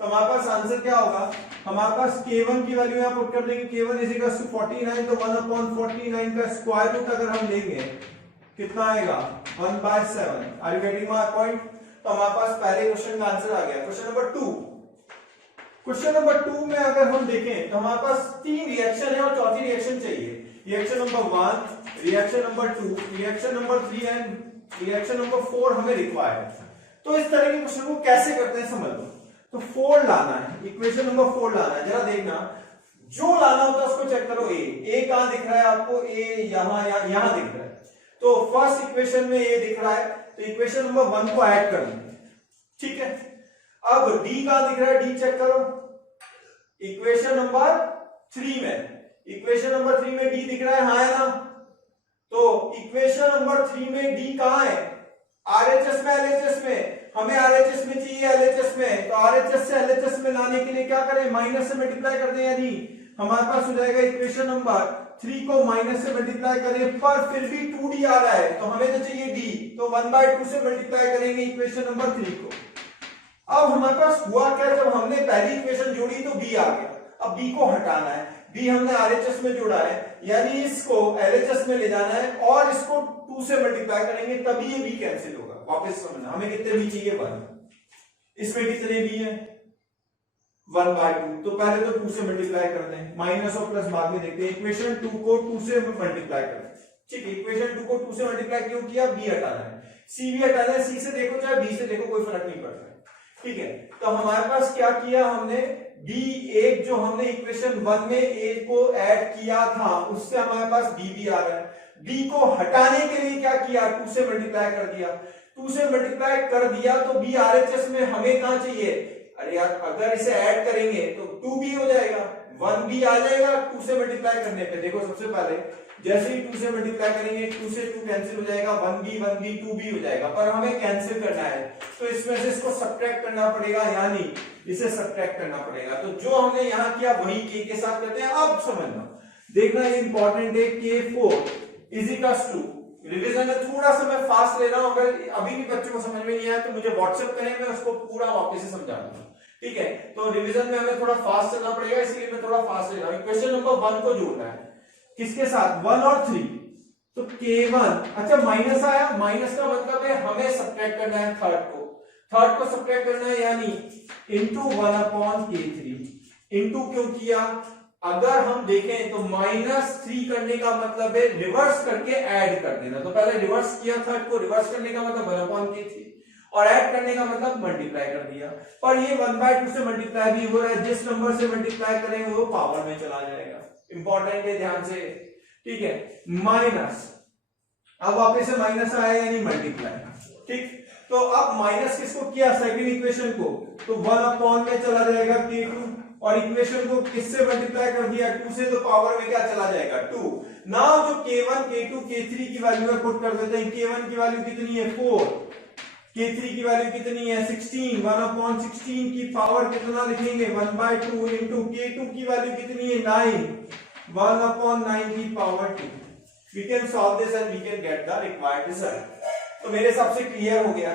तो हमारे पास आंसर क्या होगा, हमारे पास k1 की वैल्यू यहां पुट कर देंगे, k1 = 49, तो 1/49 का स्क्वायर रूट अगर हम लेंगे कितना आएगा, 1/7। Are you getting my point? तो हमारे पास पहले क्वेश्चन का आंसर आ गया। क्वेश्चन नंबर 2, क्वेश्चन नंबर 2 में अगर हम देखें तो हमारे पास 3 रिएक्शन है और चौथी रिएक्शन चाहिए। Reaction number 1, reaction number 2, reaction number 3 and reaction number 4 हमें रिक्वायर्ड है। तो इस तरह के क्वेश्चन को कैसे करते हैं समझ लो। तो 4 लाना है, इक्वेशन नंबर 4 लाना है, जरा देखना जो लाना होता है उसको चेक करो। ए कहां दिख रहा है आपको, ए यहां दिख रहा है। तो फर्स्ट इक्वेशन में ए दिख रहा है, तो इक्वेशन नंबर 1 को ऐड कर देंगे, ठीक है। अब डी कहां दिख रहा है, डी चेक करो, इक्वेशन नंबर 3 में, इक्वेशन नंबर 3 में डी दिख रहा है, हाँ है ना। तो इक्वेशन नंबर 3 में डी कहां है, आरएचएस में, एलएचएस में, हमें आरएचएस में चाहिए, एलएचएस में। तो आरएचएस से एलएचएस में लाने के लिए क्या करें, माइनस से मल्टीप्लाई कर दें, यानी हमारे पास हो जाएगा इक्वेशन नंबर 3 को माइनस से मल्टीप्लाई करें, पर फिर भी 2d आ रहा है, तो हमें तो चाहिए d, तो 1/2 से मल्टीप्लाई करेंगे इक्वेशन नंबर 3 को। अब हमारे पास हुआ क्या, जब हमने पहली इक्वेशन जोड़ी तो b आ गया, अब b को हटाना है, b हमने आरएचएस में जोड़ा है, यानी इसको एलएचएस में ले जाना है और इसको 2 से मल्टीप्लाई करेंगे, तभी ये b कैंसिल होगा। वापस समझना, हमें कितने b चाहिए, 1, इसमें कितने b है, 1/2, तो पहले तो 2 से मल्टीप्लाई कर दें, माइनस और प्लस बाद में देखते हैं। इक्वेशन 2 को 2 से मल्टीप्लाई करें, ठीक है। इक्वेशन 2 को 2 से मल्टीप्लाई क्यों किया, b हटाना है, c भी हटाना है, c से देखो चाहे b से देखो कोई फर्क नहीं पड़ता, ठीक है। तो हमारे पास क्या किया हमने, b1 जो हमने इक्वेशन 1 में a को ऐड किया था, उससे हमारे पास b भी आ रहा है। b को हटाने के लिए क्या किया, 2 से मल्टीप्लाई कर दिया, 2 से मल्टीप्लाई कर दिया, तो b आरएचएस में हमें कहां चाहिए, अरे यार अगर इसे ऐड करेंगे तो 2b हो जाएगा, 1b आ जाएगा 2 से मल्टीप्लाई करने पे। देखो सबसे पहले जैसे ही 2 से मल्टीप्लाई करेंगे 2 से 2 कैंसिल हो जाएगा, 1b 2b हो जाएगा, पर हमें कैंसिल करना है तो इसमें से इसको सब्ट्रैक्ट करना पड़ेगा, यानी इसे सब्ट्रैक्ट करना पड़ेगा। तो जो हमने यहां किया वही k के साथ करते हैं। अब समझना, देखना ये इंपॉर्टेंट है, k4 = रिवीजन में थोड़ा सा मैं फास्ट ले रहा हूं, अगर अभी भी बच्चों को समझ में नहीं आया तो मुझे व्हाट्सएप करें, मैं उसको पूरा वापस से समझा दूंगा, ठीक है। तो रिवीजन में हमें थोड़ा फास्ट चलना पड़ेगा, इसलिए मैं थोड़ा फास्ट ले रहा हूं। क्वेश्चन नंबर 1 को जोड़ना है किसके साथ, 1 और 3, तो k1, अच्छा माइनस आया, माइनस का मतलब है हमें सब्ट्रैक्ट करना है थर्ड को सब्ट्रैक्ट करना है, यानी इंटू 1/k3। इंटू क्यों किया, अगर हम देखें तो -3 करने का मतलब है रिवर्स करके ऐड कर देना, तो पहले रिवर्स किया थर्ड को, रिवर्स करने का मतलब 1/k3 और ऐड करने का मतलब मल्टीप्लाई कर दिया, पर ये 1/2 से मल्टीप्लाई भी हो रहा है, जिस नंबर से मल्टीप्लाई करेंगे वो पावर में चला जाएगा, इंपॉर्टेंट है ध्यान से, ठीक है। माइनस, अब वापस से माइनस आया यानी मल्टीप्लाई, ठीक। तो अब माइनस किसको किया, सेकंड इक्वेशन को, तो 1 में चला जाएगा k2, और इक्वेशन को किससे मल्टीप्लाई कर दिया, 2 से, तो पावर में क्या चला जाएगा 2। नाउ जो k1 k2 k3 की वैल्यू में पुट कर देते हैं, k1 की वैल्यू कितनी है 4, k3 की वैल्यू कितनी है 16, 1/16 की पावर कितना लिखेंगे 1/2 इंटू k2 की वैल्यू कितनी है 9, 1/9 की power 2। We can solve this and we can get the required result. तो मेरे हिसाब से क्लियर हो गया।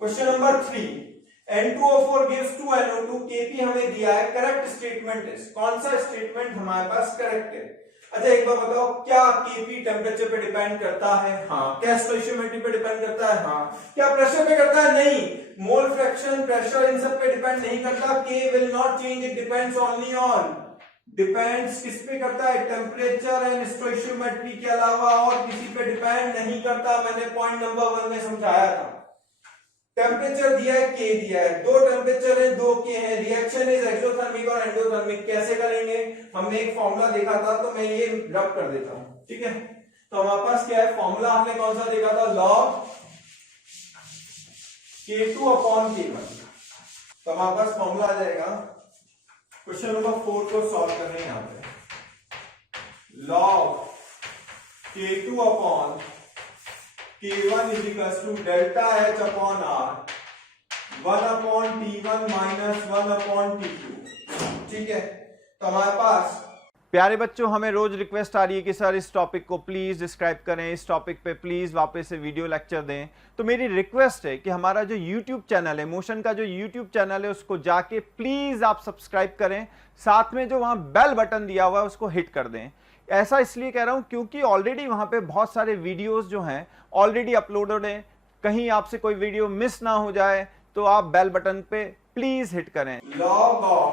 Question number 3, N2O4 gives 2NO2, Kp हमें दिया है, करेक्ट स्टेटमेंट है, कौन सा स्टेटमेंट हमारे पास करेक्ट है। अच्छा एक बार बताओ, क्या Kp टेम्परेचर पे डिपेंड करता है, हाँ। क्या स्टोइशियोमेट्री पे डिपेंड करता है, हाँ। क्या प्रेशर पे करता है, नहीं। मोल फ्रैक्शन, प्रेशर, इन सब पे डिपेंड नहीं करता। K will not change, it depends only on, depends किस पे करता है, टेम्परेचर एंड स्टोइशियोमेट्री के अलावा और किसी पे डिपेंड नहीं करता। मैंने पॉइंट नंबर 1 में समझाया था। टेम्परेचर दिया है, K दिया है, 2 टेम्परेचर है, 2 K है, रिएक्शन इज एक्सोथर्मिक और एंडोथर्मिक। कैसे करेंगे, हमने एक फॉर्मूला देखा था, तो मैं ये रब कर देता हूं, ठीक है। तो हमारे पास क्या है, फॉर्मूला हमने कौन सा देखा था, log K2/K1। तो हमारे पास फॉर्मूला आ जाएगा, क्वेश्चन नंबर 4 को सॉल्व कर रहे हैं यहां पे, log K2/K1 K1 is equals to delta H upon R 1 upon T1 minus 1 upon T2। ठीक है, तो हमारे पास प्यारे बच्चों, हमें रोज रिक्वेस्ट आ रही है कि सर इस टॉपिक को प्लीज डिस्क्राइब करें, इस टॉपिक पे प्लीज वापस से वीडियो लेक्चर दें। तो मेरी रिक्वेस्ट है कि हमारा जो YouTube चैनल है, मोशन का जो YouTube चैनल है, उसको जाके प्लीज आप सब्सक्राइब करें, साथ में जो वहां बेल बटन दिया हुआ है उसको हिट कर दें। ऐसा इसलिए कह रहा हूं क्योंकि ऑलरेडी वहां पे बहुत सारे वीडियोस जो हैं ऑलरेडी अपलोडेड हैं, कहीं आपसे कोई वीडियो मिस ना हो जाए, तो आप बेल बटन पे प्लीज हिट करें। log of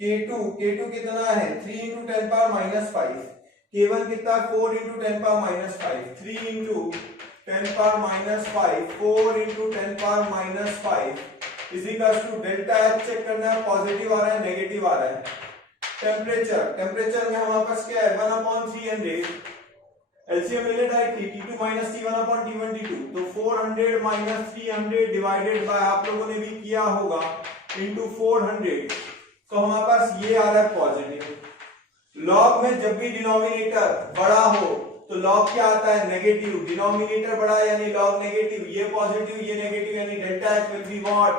K2 कितना है 3 into 10 power minus 5, K1 कितना 4 into 10 power minus 5, 3 into 10 power minus 5, 4 into 10 power minus 5 is equals to delta H check करना है, पॉजिटिव आ रहा है नेगेटिव आ रहा है। टेम्परेचर में हमारे पास क्या है 1 upon 300, एलसीएम ले लेना है T2 minus T1 upon T1 T2, तो 400 minus 300 डिवाइडेड बाय, आप लोगों ने भी किया होगा, into 400, तो हमारे पास ये आ रहा है पॉजिटिव। लॉग में जब भी डिनोमिनेटर बड़ा हो तो लॉग क्या आता है नेगेटिव, डिनोमिनेटर बड़ा यानी लॉग नेगेटिव, ये पॉजिटिव ये नेगेटिव, यानी delta H will be what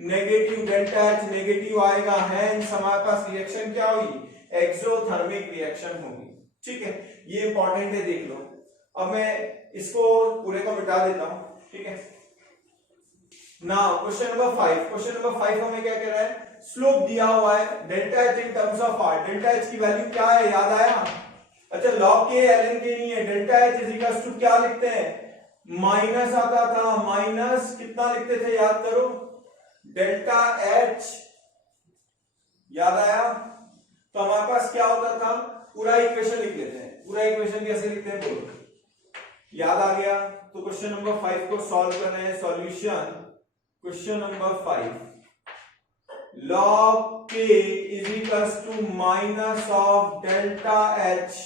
negative, delta H negative आएगा, हेंस हमारे पास रिएक्शन क्या होगी एक्सोथर्मिक रिएक्शन होगी। ठीक है, ये इंपॉर्टेंट है, देख लो। अब मैं इसको पूरे को मिटा देता हूं। ठीक है, नाउ क्वेश्चन नंबर 5 हमें क्या कह रहा है, स्लोप दिया हुआ है delta H in terms of R. Delta H की वैल्यू क्या है याद आया? अच्छा, लॉग के ln के नहीं है, delta H is equal to क्या लिखते हैं, माइनस आता था, माइनस कितना लिखते थे याद करो, डेल्टा एच, याद आया? तो हमारे पास क्या होता था, पूरा इक्वेशन लिख लेते हैं। पूरा इक्वेशन कैसे लिखते हैं बोलो, याद आ गया? तो क्वेश्चन नंबर 5 को सॉल्व कर रहे हैं। Solution question number 5, log k is equals to minus of delta h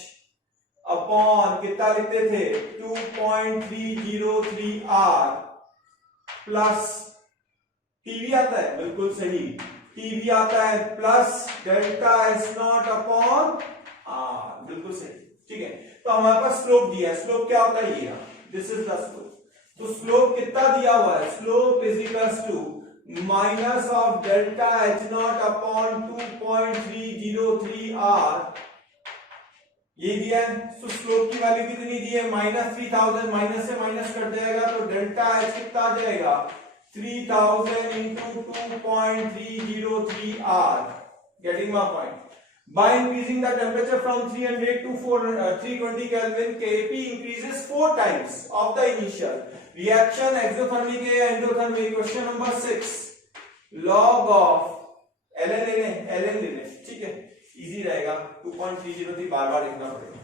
upon कितना लिखते थे 2.303 r प्लस टीवी आता है, बिल्कुल सही, टीवी आता है plus delta H not upon R, बिल्कुल सही। ठीक है, तो हमारे पास स्लोप दिया है, स्लोप क्या होता है ये, दिस इज द स्लोप। तो स्लोप कितना दिया हुआ है, slope is equals to minus of delta H not upon 2.303 r, ये दिया है। तो स्लोप की वैल्यू कितनी दी है, -3000, माइनस से माइनस कट जाएगा तो डेल्टा एच कितना आ जाएगा 3000 into 2.303 r, getting my point. By increasing the temperature from 300 to 320 Kelvin, Kp increases 4 times of the initial reaction, exothermic या endothermic। Question number 6, log of ln लेने, ठीक है, इजी रहेगा, 2.303 बार लिखना पड़ेगा।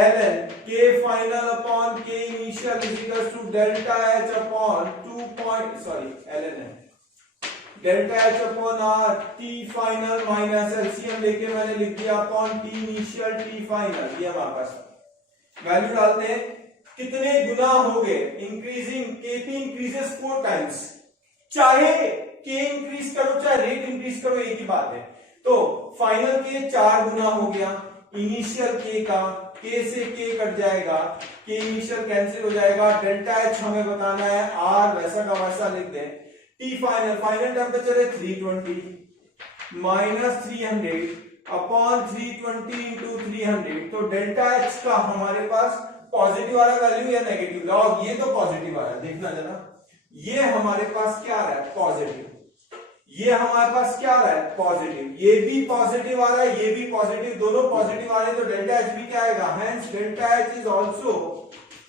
ln k final upon k initial is equals to delta h upon ln है delta H upon R, T final minus LCM लेके मैंने लिख दिया upon T initial T final, ये हमारे पास वैल्यू डालते हैं, कितने गुना हो गए, इंक्रीजिंग, केपी इंक्रीजेस 4 टाइम्स, चाहे के इंक्रीज करो चाहे रेट इंक्रीज करो एक ही बात है। तो फाइनल के 4 गुना हो गया, इनिशियल के का, के से के कट जाएगा, के इनिशियल कैंसिल हो जाएगा, डेल्टा एच हमें बताना है, आर वैसा का वैसा लिख दें, टी फाइनल टेम्परेचर है 320 माइनस 300 अपॉन 320 इंटू 300, तो डेल्टा एच का हमारे पास पॉजिटिव वाला वैल्यू या नेगेटिव, लॉग ये तो पॉजिटिव आ रहा है, देखना जरा, ये हमारे पास क्या आ रहा है पॉजिटिव, ये हमारे पास क्या आ रहा है पॉजिटिव, ये भी पॉजिटिव आ रहा है, ये भी पॉजिटिव, दोनों पॉजिटिव आ रहे हैं, तो डेल्टा एच भी क्या आएगा, hence delta H is also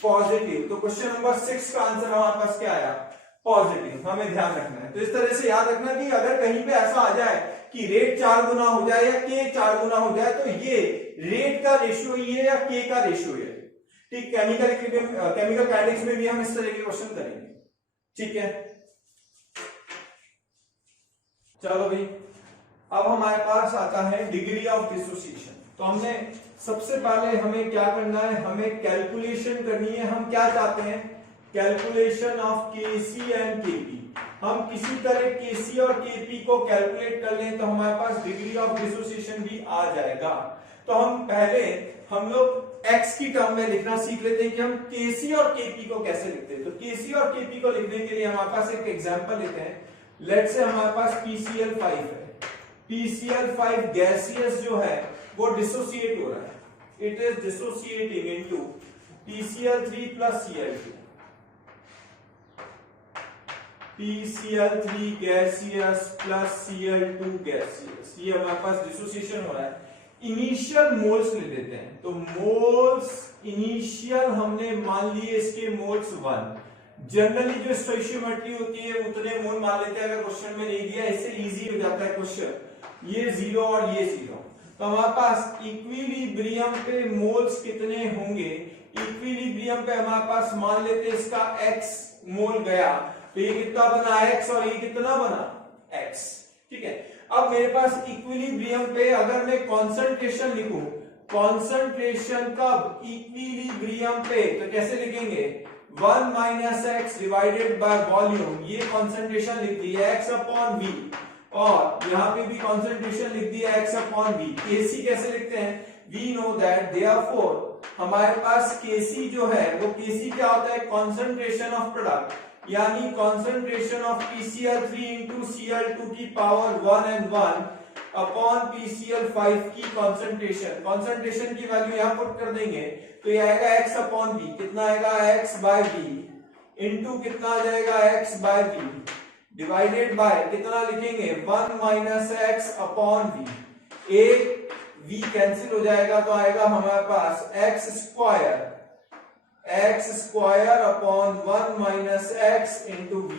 positive. तो क्वेश्चन नंबर 6 का आंसर हमारे पास क्या आया, पॉजिटिव, हमें ध्यान रखना है। तो इस तरह से याद रखना कि अगर कहीं पे ऐसा आ जाए कि रेट 4 गुना हो जाए या के 4 गुना हो जाए, तो ये रेट का रेशियो ही है या के का रेशियो है। ठीक, केमिकल काइनेटिक्स में भी हम इस तरह के क्वेश्चन करेंगे। ठीक है, चलो भाई, अब हमारे पास आता है डिग्री ऑफ डिसोसिएशन। तो हमने सबसे पहले हमें क्या करना है, हमें कैलकुलेशन करनी है। हम क्या चाहते हैं, calculation of Kc and Kp। हम किसी तरह Kc और Kp को कैलकुलेट कर लें तो हमारे पास डिग्री ऑफ डिसोसिएशन भी आ जाएगा। तो हम लोग x की टर्म में लिखना सीख लेते हैं कि हम Kc और Kp को कैसे लिखते हैं। तो Kc और Kp को लिखने के लिए हमारे पास एक एग्जांपल लेते हैं। लेट्स से हमारे पास PCl5 है। PCl5 गैसियस जो है वो डिसोसिएट हो रहा है, it is dissociating into PCl3 plus Cl2। PCl3 gaseous plus Cl2 gaseous, ये हमारे पास डिसोसिएशन हो रहा है। इनिशियल मोल्स ले लेते हैं, तो मोल्स इनिशियल हमने मान लिए इसके मोल्स 1। जनरली जो स्टोइशियोमेट्री होती है उतने मोल मान लेते हैं अगर क्वेश्चन में नहीं दिया, इससे इजी हो जाता है क्वेश्चन। ये 0 और ये 0, तो हमारे पास इक्विलिब्रियम पे मोल्स कितने होंगे। इक्विलिब्रियम पे हमारे पास मान लेते हैं इसका x मोल गया, तो ये कितना बना x और ये कितना बना x। ठीक है, अब मेरे पास इक्विलिब्रियम पे अगर मैं कॉन्सेंट्रेशन लिखूं, कॉन्सेंट्रेशन कब इक्विलिब्रियम पे, तो कैसे लिखेंगे 1 minus x divided by volume, ये कॉन्सेंट्रेशन लिख दिया x अपॉन v, और यहां पे भी कॉन्सेंट्रेशन लिख दिया x अपॉन v। Kc कैसे लिखते हैं, वी नो दैट देयरफॉर हमारे पास Kc जो है वो Kc क्या होता है, कॉन्सेंट्रेशन ऑफ प्रोडक्ट, यानी concentration of PCl3 into Cl2 की पावर 1 and 1 अपॉन PCl5 की कॉन्सेंट्रेशन। कॉन्सेंट्रेशन की वैल्यू यहां पुट कर देंगे तो ये आएगा x अपॉन v, कितना आएगा x बाय v इंटू कितना आ जाएगा x by v divided by कितना लिखेंगे 1 माइनस एक्स अपॉन v। एक v कैंसिल हो जाएगा तो आएगा हमारे पास x square upon 1 minus X into v,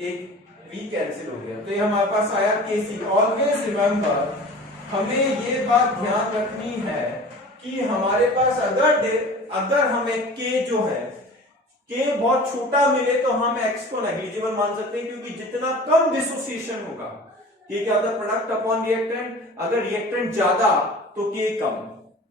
एक v कैंसिल हो गया, तो ये हमारे पास आया Kc। ऑलवेज रिमेंबर, हमें ये बात ध्यान रखनी है कि हमारे पास अगर हमें K जो है K बहुत छोटा मिले तो हम x को नेग्लिजिबल मान सकते हैं, क्योंकि जितना कम डिसोसिएशन होगा, K क्या होता है प्रोडक्ट अपॉन रिएक्टेंट, अगर रिएक्टेंट ज्यादा तो K कम,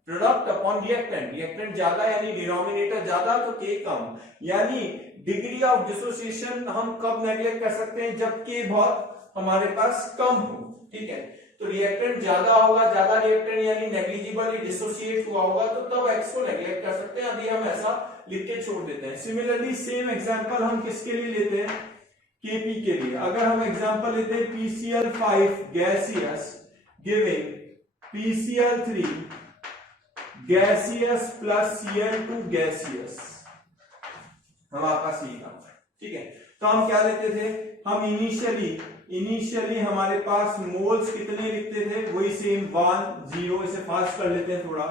प्रोडक्ट अपॉन रिएक्टेंट, रिएक्टेंट ज्यादा यानी डिनोमिनेटर ज्यादा तो K कम, यानी डिग्री ऑफ डिसोसिएशन हम कब नेग्लेक्ट कर सकते हैं, जब K बहुत हमारे पास कम हो। ठीक है, तो रिएक्टेंट ज्यादा होगा, ज्यादा रिएक्टेंट यानी नेग्लिजिबली डिसोसिएट हुआ होगा, तो तब x को नेग्लेक्ट कर सकते हैं, अभी हम ऐसा लिख के छोड़ देते हैं। सिमिलरली सेम एग्जांपल हम किसके लिए लेते हैं, Kp के लिए। अगर हम एग्जांपल लेते हैं PCl5 gaseous giving PCl3 gaseous plus Cl2 gaseous, हमारे पास ये था। ठीक है, तो हम क्या लेते थे, हम इनिशियली हमारे पास मोल्स कितने लिखते थे, वही सेम 1 0, इसे फास्ट कर लेते हैं थोड़ा।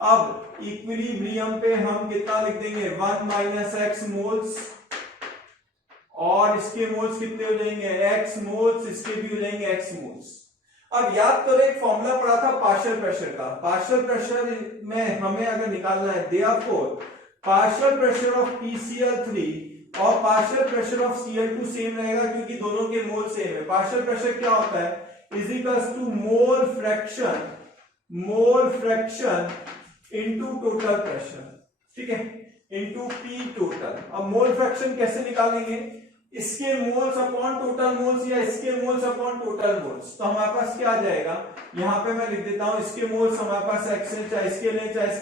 अब इक्विलिब्रियम पे हम कितना लिख देंगे 1 माइनस एक्स मोल्स, और इसके मोल्स कितने हो जाएंगे x मोल्स, इसके भी हो जाएंगे x मोल्स। अब याद करो एक फॉर्मूला पढ़ा था पार्शियल प्रेशर का, पार्शियल प्रेशर में हमें अगर निकालना है, therefore partial pressure of PCl3 और partial pressure of Cl2 same रहेगा, क्योंकि दोनों के मोल सेम है। पार्शियल प्रेशर क्या होता है, is equals to mole fraction into total pressure. ठीक है, इनटू P टोटल। अब मोल फ्रैक्शन कैसे निकालेंगे, इसके मोल्स अपॉन टोटल मोल्स या इसके मोल्स अपॉन टोटल मोल्स। तो हमारे पास क्या आ जाएगा, यहां पे मैं लिख देता हूं, इसके मोल्स हमारे पास x है, चाहे इसके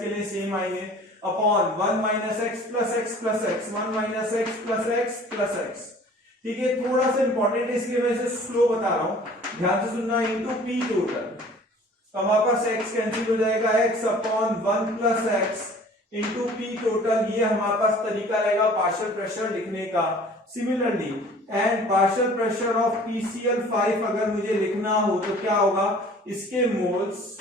लिए सेम आएंगे, upon 1 minus x plus x plus x, 1 minus x plus x plus x. ठीक है, थोड़ा सा इंपॉर्टेंट है इसलिए मैं इसे स्लो बता रहा हूं, ध्यान से सुनना, इंटू P टोटल। तो हमारे पास x कैंसिल हो जाएगा, x upon 1 plus X into P total. ये हमारे पास तरीका रहेगा पार्शियल प्रेशर लिखने का। Similarly and partial pressure of PCl5 अगर मुझे लिखना हो तो क्या होगा, इसके moles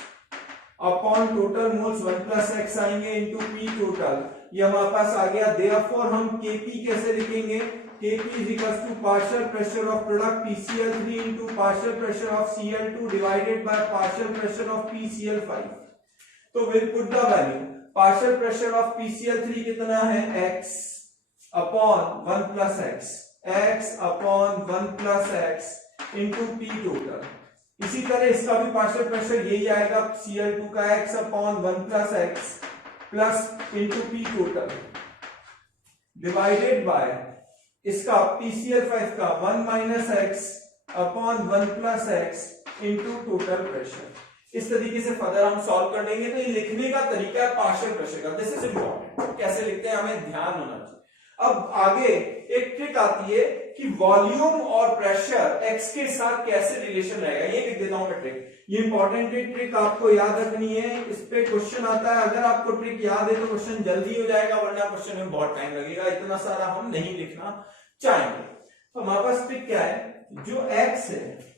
upon total moles 1 plus x आएंगे इंटू P टोटल। ये हमारे पास आ गया। देयरफॉर हम Kp कैसे लिखेंगे, Kp is equal to partial pressure of product PCl3 into partial pressure of Cl2 divided by partial pressure of PCl5। तो will put the value, partial pressure of PCl3 कितना है, x upon 1 plus X, x upon 1 plus X into P total. इसी तरह इसका भी पार्शियल प्रेशर यही आएगा, Cl2 का x upon 1 plus x plus into P total divided by इसका PCl5 का 1 minus X upon 1 plus X into total pressure. इस तरीके से फर्दर हम सॉल्व कर लेंगे। तो ये लिखने का तरीका है पार्शियल प्रेशर का, दिस इज इंपॉर्टेंट, कैसे लिखते हैं हमें ध्यान होना चाहिए। अब आगे एक ट्रिक आती है कि वॉल्यूम और प्रेशर एक्स के साथ कैसे रिलेशन रहेगा, ये लिख देता हूं मैं ट्रिक। ये इंपॉर्टेंट ट्रिक आपको याद रखनी है, इस पे क्वेश्चन आता है। अगर आपको ट्रिक याद है तो क्वेश्चन जल्दी हो जाएगा, वरना क्वेश्चन में बहुत टाइम लगेगा, इतना सारा हम नहीं लिखना चाहेंगे। तो हमारे पास ट्रिक क्या है, जो एक्स है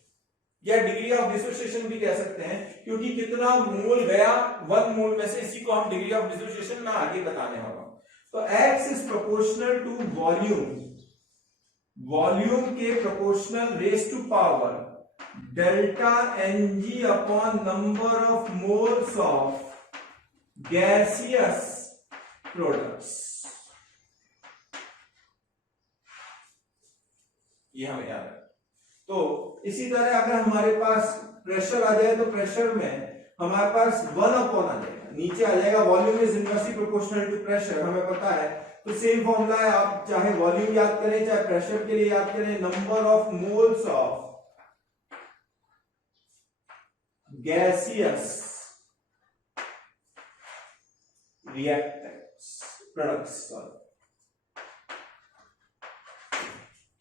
या डिग्री ऑफ डिसोसिएशन भी कह सकते हैं, क्योंकि कितना मोल गया 1 मोल में से, इसी को हम डिग्री ऑफ डिसोसिएशन में आगे बताने वाला हूं। तो x is proportional to volume, volume के proportional raise to power delta ng upon number of moles of gaseous products. ये हमें याद है। तो इसी तरह अगर हमारे पास प्रेशर आ जाए तो प्रेशर में हमारे पास 1 अपॉन आ जाएगा, नीचे आ जाएगा volume is inversely proportional to pressure, हमें पता है। तो सेम फॉर्मूला है, आप चाहे वॉल्यूम याद करें चाहे प्रेशर के लिए याद करें, number of moles of gaseous reactants products.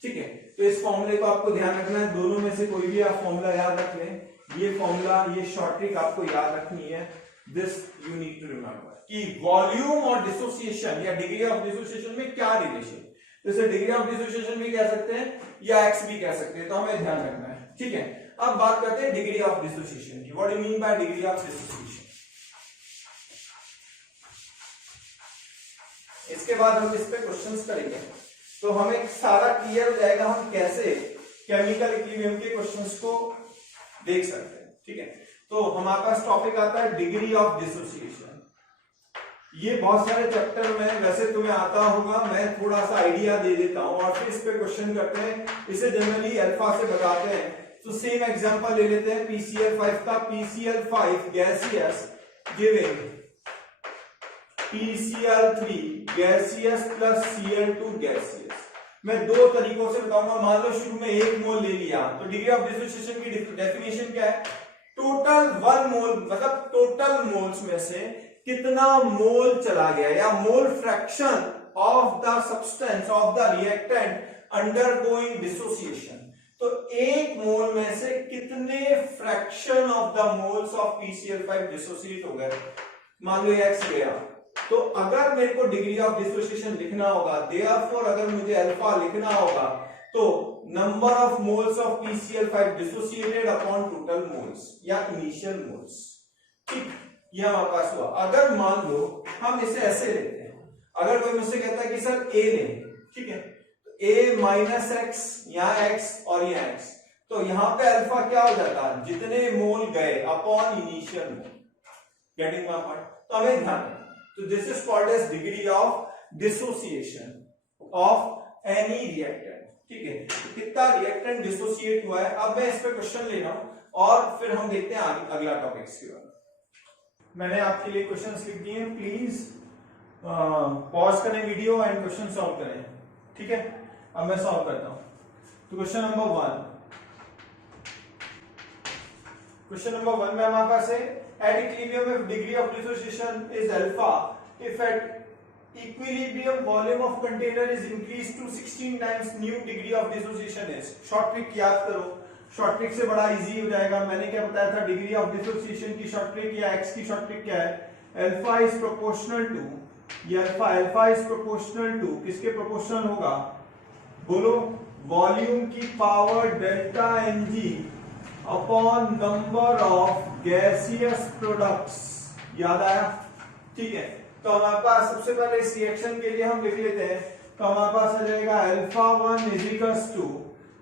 ठीक है, तो इस फॉर्मूले को आपको ध्यान रखना है, दोनों में से कोई भी आप फॉर्मूला याद रख लें। ये फॉर्मूला, ये शॉर्ट ट्रिक आपको याद रखनी है, this you need to remember कि वॉल्यूम और डिसोसिएशन या डिग्री ऑफ डिसोसिएशन में क्या रिलेशन। जैसे डिग्री ऑफ डिसोसिएशन भी कह सकते हैं या एक्स भी कह सकते हैं, तो हमें ध्यान रखना है। ठीक है, अब बात करते हैं डिग्री ऑफ डिसोसिएशन की। What do you mean by degree of dissociation? इसके बाद हम इस पे क्वेश्चंस करेंगे, तो हमें सारा क्लियर हो जाएगा हम कैसे केमिकल इक्विलिब्रियम के क्वेश्चंस को देख सकते हैं। ठीक है, तो हमारे पास टॉपिक आता है डिग्री ऑफ डिसोसिएशन। ये बहुत सारे चैप्टर में वैसे तुम्हें आता होगा, मैं थोड़ा सा आइडिया दे देता हूं और फिर इस पे क्वेश्चन करते हैं। इसे जनरली अल्फा से बताते हैं। तो सेम एग्जांपल ले लेते हैं PCl5 का। PCl5 gaseous giving PCl3 gaseous plus Cl2 gaseous. मैं दो तरीकों से बताऊंगा। मान लो शुरू में 1 मोल ले लिया, तो डिग्री ऑफ डिसोसिएशन की डेफिनेशन क्या है? टोटल 1 मोल, मतलब टोटल मोल्स में से कितना मोल चला गया या मोल fraction of the substance of the reactant undergoing dissociation. तो 1 मोल में से कितने fraction of the moles of PCl5 dissociate हो गए। मान लो x गया, तो अगर मेरे को डिग्री ऑफ डिसोसिएशन लिखना होगा, देयरफॉर अगर मुझे अल्फा लिखना होगा, तो number of moles of PCl5 dissociated upon total moles या इनिशियल मोल्स। ठीक, ये हमारे पास हुआ। अगर मान लो हम इसे ऐसे लेते हैं, अगर कोई मुझसे कहता है कि सर A लें, ठीक है, तो A माइनस एक्स, यहाँ x और यहाँ x, तो यहाँ पे अल्फा क्या हो जाता है? जितने मोल गए upon initial mole. Getting my point? तो हमें ध्यान रखना। तो this is called as degree of dissociation of any reactant. ठीक है, तो कितना रिएक्टेंट डिसोसिएट हुआ है। अब मैं इस पे क्वेश्चन ले रहा हूं और फिर हम देखते हैं आगे अगला टॉपिक के बारे में। मैंने आपके लिए क्वेश्चंस लिख दिए हैं, प्लीज पॉज करें वीडियो एंड क्वेश्चन सॉल्व करें। ठीक है, अब मैं सॉल्व करता हूं। तो क्वेश्चन नंबर 1 में हमारे पास है at equilibrium if degree of dissociation is alpha, if at equilibrium volume of container is increased to 16 times new degree of dissociation is। Short trick याद करो, शॉर्ट ट्रिक से बड़ा इजी हो जाएगा। मैंने क्या बताया था? डिग्री ऑफ डिसोसिएशन की शॉर्ट ट्रिक या x की शॉर्ट ट्रिक क्या है? अल्फा इज प्रोपोर्शनल टू, ये अल्फा इज प्रोपोर्शनल टू किसके प्रोपोर्शनल होगा? बोलो, वॉल्यूम की power delta Ng upon number of gaseous products. याद आया? ठीक है, तो हमारे पास सबसे पहले इस रिएक्शन के लिए हम लिख लेते हैं। तो हमारे पास आ जाएगा alpha 1 is equals to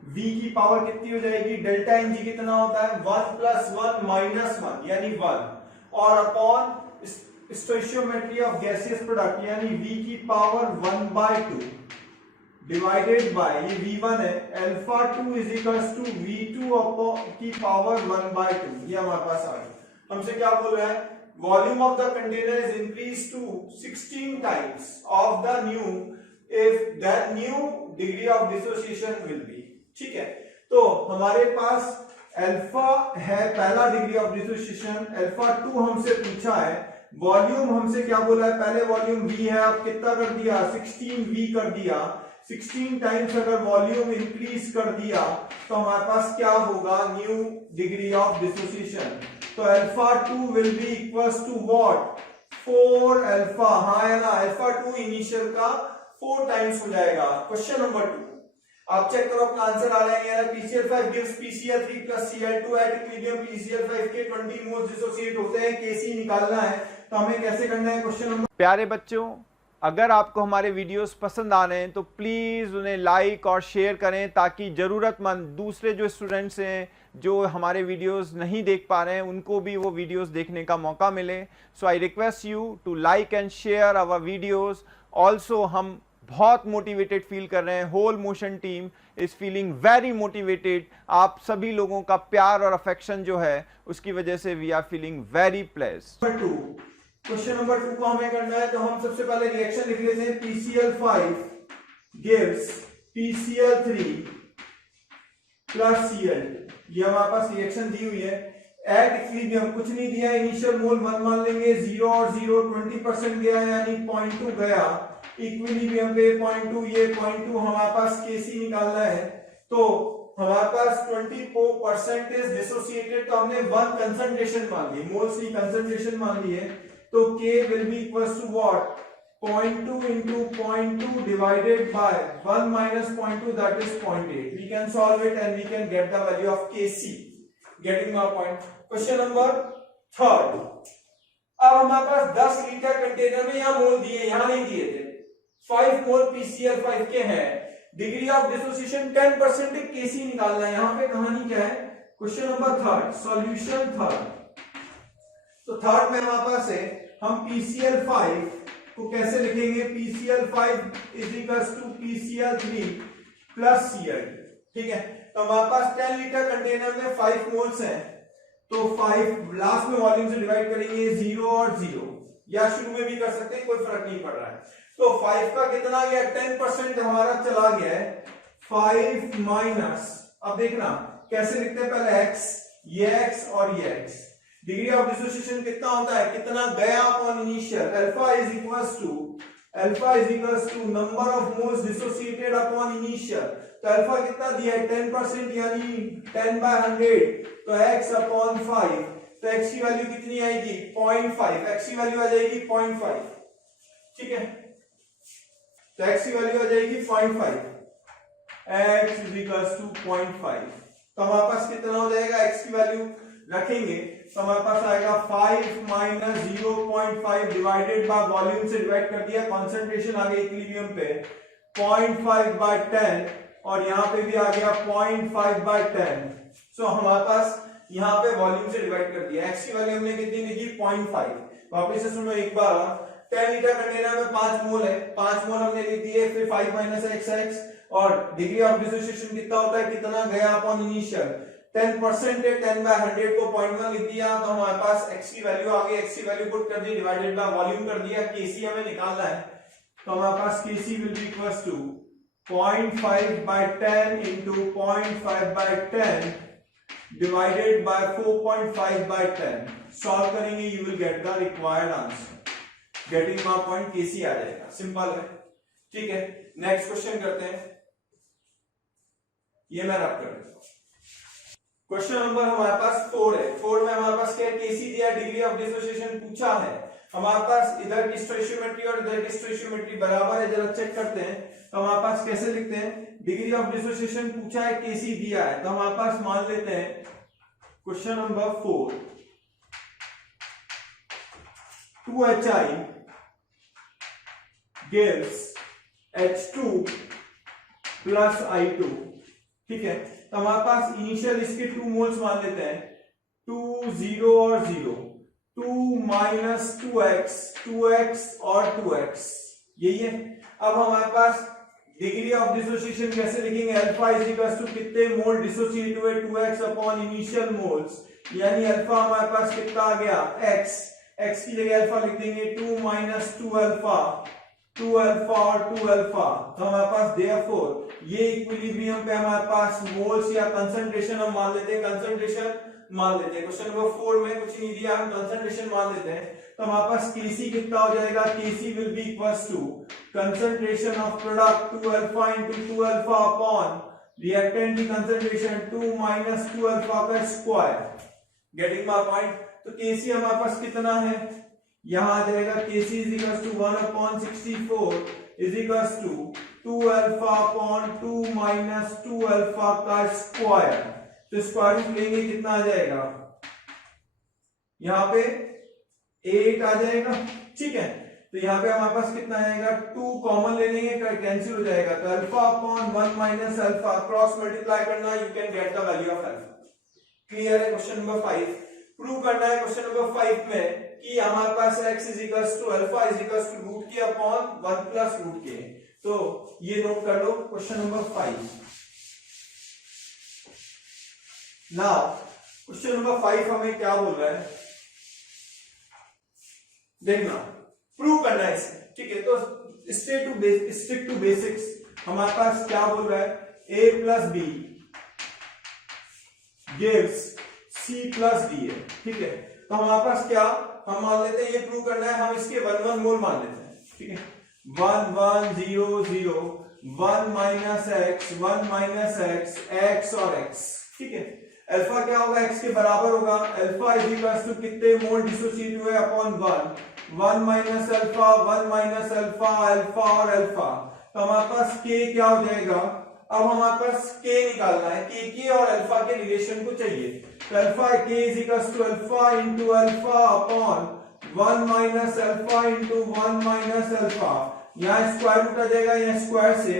V की पावर कितनी हो जाएगी? डेल्टा Ng कितना होता है? 1 प्लस 1 माइनस 1 यानी 1, और upon stoichiometry of gaseous product यानी V की पावर 1/2 डिवाइडेड बाय, ये V1 है, alpha 2 is equals to V2 upon की पावर 1/2। ये हमारे पास आ गया। हमसे क्या बोल रहा है? Volume of the container is increase to 16 times of the new if that new degree of dissociation will be. ठीक है, तो हमारे पास अल्फा है पहला डिग्री ऑफ डिसोसिएशन, अल्फा 2 हमसे पूछा है, वॉल्यूम हमसे क्या बोला है, पहले वॉल्यूम V है, अब कितना कर दिया 16V कर दिया, 16 टाइम्स अगर वॉल्यूम इंक्रीज कर दिया तो हमारे पास क्या होगा, न्यू डिग्री ऑफ डिसोसिएशन। तो alpha 2 will be equals to what, 4 alpha, हाँ है ना, अल्फा 2 इनिशियल का 4 टाइम्स हो जाएगा। क्वेश्चन नंबर 2 आप चेक करो अपना आंसर आ रहा है, PCl5 gives PCl3 plus Cl2 at equilibrium, PCl5 के 20 मोल्स डिसोसिएट होते हैं, Kc निकालना है, तो हमें कैसे करना है। क्वेश्चन नंबर, प्यारे बच्चों, अगर आपको हमारे वीडियोस पसंद आ रहे हैं तो प्लीज़ उन्हें लाइक और शेयर करें, ताकि ज़रूरतमंद दूसरे जो स्टूडेंट्स हैं जो हमारे वीडियोस नहीं देख पा रहे हैं उनको भी वो वीडियोस देखने का मौका मिले। So I request you to like and share our videos. Also हम बहुत मोटिवेटेड फील कर रहे हैं, whole Motion team is feeling very motivated. आप सभी लोगों का प्यार और अफेक्शन जो है उसकी वजह से we are feeling very placed. Question number 2 को हमें करना है, तो हम सबसे पहले रिएक्शन लिख लेते हैं, PCl5 gives PCl3 plus Cl2, ये हमारे पास रिएक्शन दी हुई है। एट इक्विलिब्रियम कुछ नहीं दिया, इनिशियल मोल 1 मान लेंगे, 0 और 0 20% गया यानी 0.2 गया, इक्विलिब्रियम पे 0.2, ये 0.2 हमारे पास Kc निकालना है, तो हमारे पास 24% इज डिसोसिएटेड, तो हमने 1 कंसंट्रेशन मान ली, मोल्स की कंसंट्रेशन मान ली है, तो K will be equals to what, 0.2 into 0.2 divided by 1 minus 0.2, that is 0.8. We can solve it and we can get the value of Kc. Getting my point? Question number 3. अब हमारे पास 10 लीटर कंटेनर में यहाँ मोल दिए, यहाँ नहीं दिए थे, 5 मोल PCl5 के हैं, डिग्री ऑफ डिसोसिएशन 10% Kc निकालना है। यहाँ पे कहानी क्या है, क्वेश्चन नंबर 3, सॉल्यूशन 3। तो थर्ड में हमारे पास है, हम PCl5 को कैसे लिखेंगे, PCl5 is equals to PCl3 plus Cl, ठीक है। तो हमारे पास 10 लीटर कंटेनर में 5 मोल्स हैं, तो 5 लास्ट में वॉल्यूम से डिवाइड करेंगे, 0 और 0, या शुरू में भी कर सकते हैं, कोई फर्क नहीं पड़ रहा है। तो 5 का कितना गया, 10% हमारा चला गया है, 5 माइनस, अब देखना कैसे लिखते हैं, पहले x, ये x और ये x, डिग्री ऑफ डिसोसिएशन कितना होता है, कितना गया upon initial, alpha is equals to number of moles dissociated upon initial, तो अल्फा कितना दिया है 10% यानी 10/100, तो x अपॉन 5, तो x की वैल्यू कितनी आएगी 0.5, x की वैल्यू आ जाएगी 0.5, ठीक है, तो x की वैल्यू आ जाएगी 0.5, x इज इक्वल्स टू 0.5, तो हमारे पास कितना हो जाएगा, x की वैल्यू रखेंगे तो हमारे पास आएगा 5 माइनस 0.5 डिवाइडेड बाय वॉल्यूम से डिवाइड कर दिया, कंसंट्रेशन आ गई इक्विलिब्रियम पे 0.5/10, और यहाँ पे भी आ गया 0.5/10। सो हमारे पास यहाँ पे वॉल्यूम से डिवाइड कर दिया, x की वैल्यू हमने कितनी लिखी 0.5। वापस से सुनो एक बार, 10 लीटर कंटेनर में 5 मोल है, 5 मोल हमने लिख दिए, फिर 5 माइनस x, और डिग्री ऑफ डिसोसिएशन कितना होता है, कितना गया अपॉन इनिशियल, 10% है, 10/100 को 0.1 लिख दिया, तो हमारे पास x की वैल्यू आ गई, x की वैल्यू पुट कर दी, डिवाइडेड बाय वॉल्यूम कर दिया, Kc हमें निकालना है, तो हमारे पास Kc will be equals to 0.5/10 into 0.5/10 divided by 4.5/10, solve करेंगे you will get the required answer. Getting my point, Kc आ जाएगा, सिंपल है, ठीक है। नेक्स्ट क्वेश्चन करते हैं, ये मैं रख कर देता हूं। क्वेश्चन नंबर हमारे पास 4 है, 4 में हमारे पास क्या Kc दिया, डिग्री ऑफ डिसोसिएशन पूछा है, हमारे पास इधर की स्टोइचियोमेट्री और इधर की स्टोइचियोमेट्री बराबर है, जरा चेक करते हैं, तो हमारे पास कैसे लिखते हैं, डिग्री ऑफ डिसोसिएशन पूछा है, Kc दिया है, तो हमारे पास मान लेते हैं question number 4, 2HI gives H2 plus I2, ठीक है। तो हमारे पास इनिशियल इसके 2 मोल्स मान लेते हैं, 2 0 और 0, 2 माइनस 2x, 2x और 2x, यही है। अब हमारे पास डिग्री ऑफ डिसोसिएशन कैसे लिखेंगे, अल्फा इज इक्वल्स टू कितने मोल डिसोसिएट हुए, 2x अपॉन इनिशियल मोल्स, यानी अल्फा हमारे पास कितना आ गया x, x की जगह अल्फा लिख देंगे 2 माइनस 2 अल्फा 2 अल्फा और 2 अल्फा, तो हमारे पास देयरफॉर ये इक्विलिब्रियम पे हमारे पास मोल्स या कंसंट्रेशन हम मान लेते हैं, कंसंट्रेशन मान लेते हैं। क्वेश्चन नंबर 4 में कुछ नहीं दिया, हम कंसंट्रेशन मान लेते हैं, तो हमारे पास Kc कितना हो जाएगा, Kc will be equals to concentration of product 2 alpha into 2 alpha upon reactant की कंसंट्रेशन 2 minus 2 अल्फा का स्क्वायर। Getting my point? तो Kc हमारे पास कितना है, यहां आ जाएगा Kc is equals to 1/64 is equals to 2 alpha upon 2 minus 2 alpha का स्क्वायर। तो स्क्वायर रूट लेंगे कितना आ जाएगा, यहां पे 8 आ जाएगा, ठीक है। तो यहाँ पे हमारे पास कितना आएगा, 2 कॉमन ले लेंगे, कैंसिल हो जाएगा, तो alpha upon 1 minus alpha cross multiply करना, you can get the value of alpha. Clear है? क्वेश्चन नंबर 5 प्रूव करना है। क्वेश्चन नंबर 5 में कि हमारे पास x is equals to alpha is equals to root K upon 1 plus root K. तो ये नोट कर लो question number 5। Now question number 5 हमें क्या बोल रहा है, देखना, प्रूव करना है इसे, ठीक है। तो स्टिक टू बेसिक्स, हमारे पास क्या बोल रहा है, a plus b gives c plus d है, ठीक है। तो हमारे पास क्या, हम मान लेते हैं ये प्रूव करना है, हम इसके 1 मोल मान लेते हैं, ठीक है। 1 1 0 0 1 minus x 1 minus x x और x, ठीक है। अल्फा क्या होगा, x के बराबर होगा, अल्फा इज इक्वल टू कितने मोल डिसोसिएट हुए upon 1 minus alpha 1 minus alpha alpha और अल्फा। तो हमारे पास k क्या हो जाएगा, अब हमारे पास k निकालना है, k और अल्फा के रिलेशन को चाहिए। तो alpha k is equal to alpha into alpha upon 1 minus alpha into 1 minus alpha, यहाँ स्क्वायर रूट आ जाएगा, यहाँ स्क्वायर से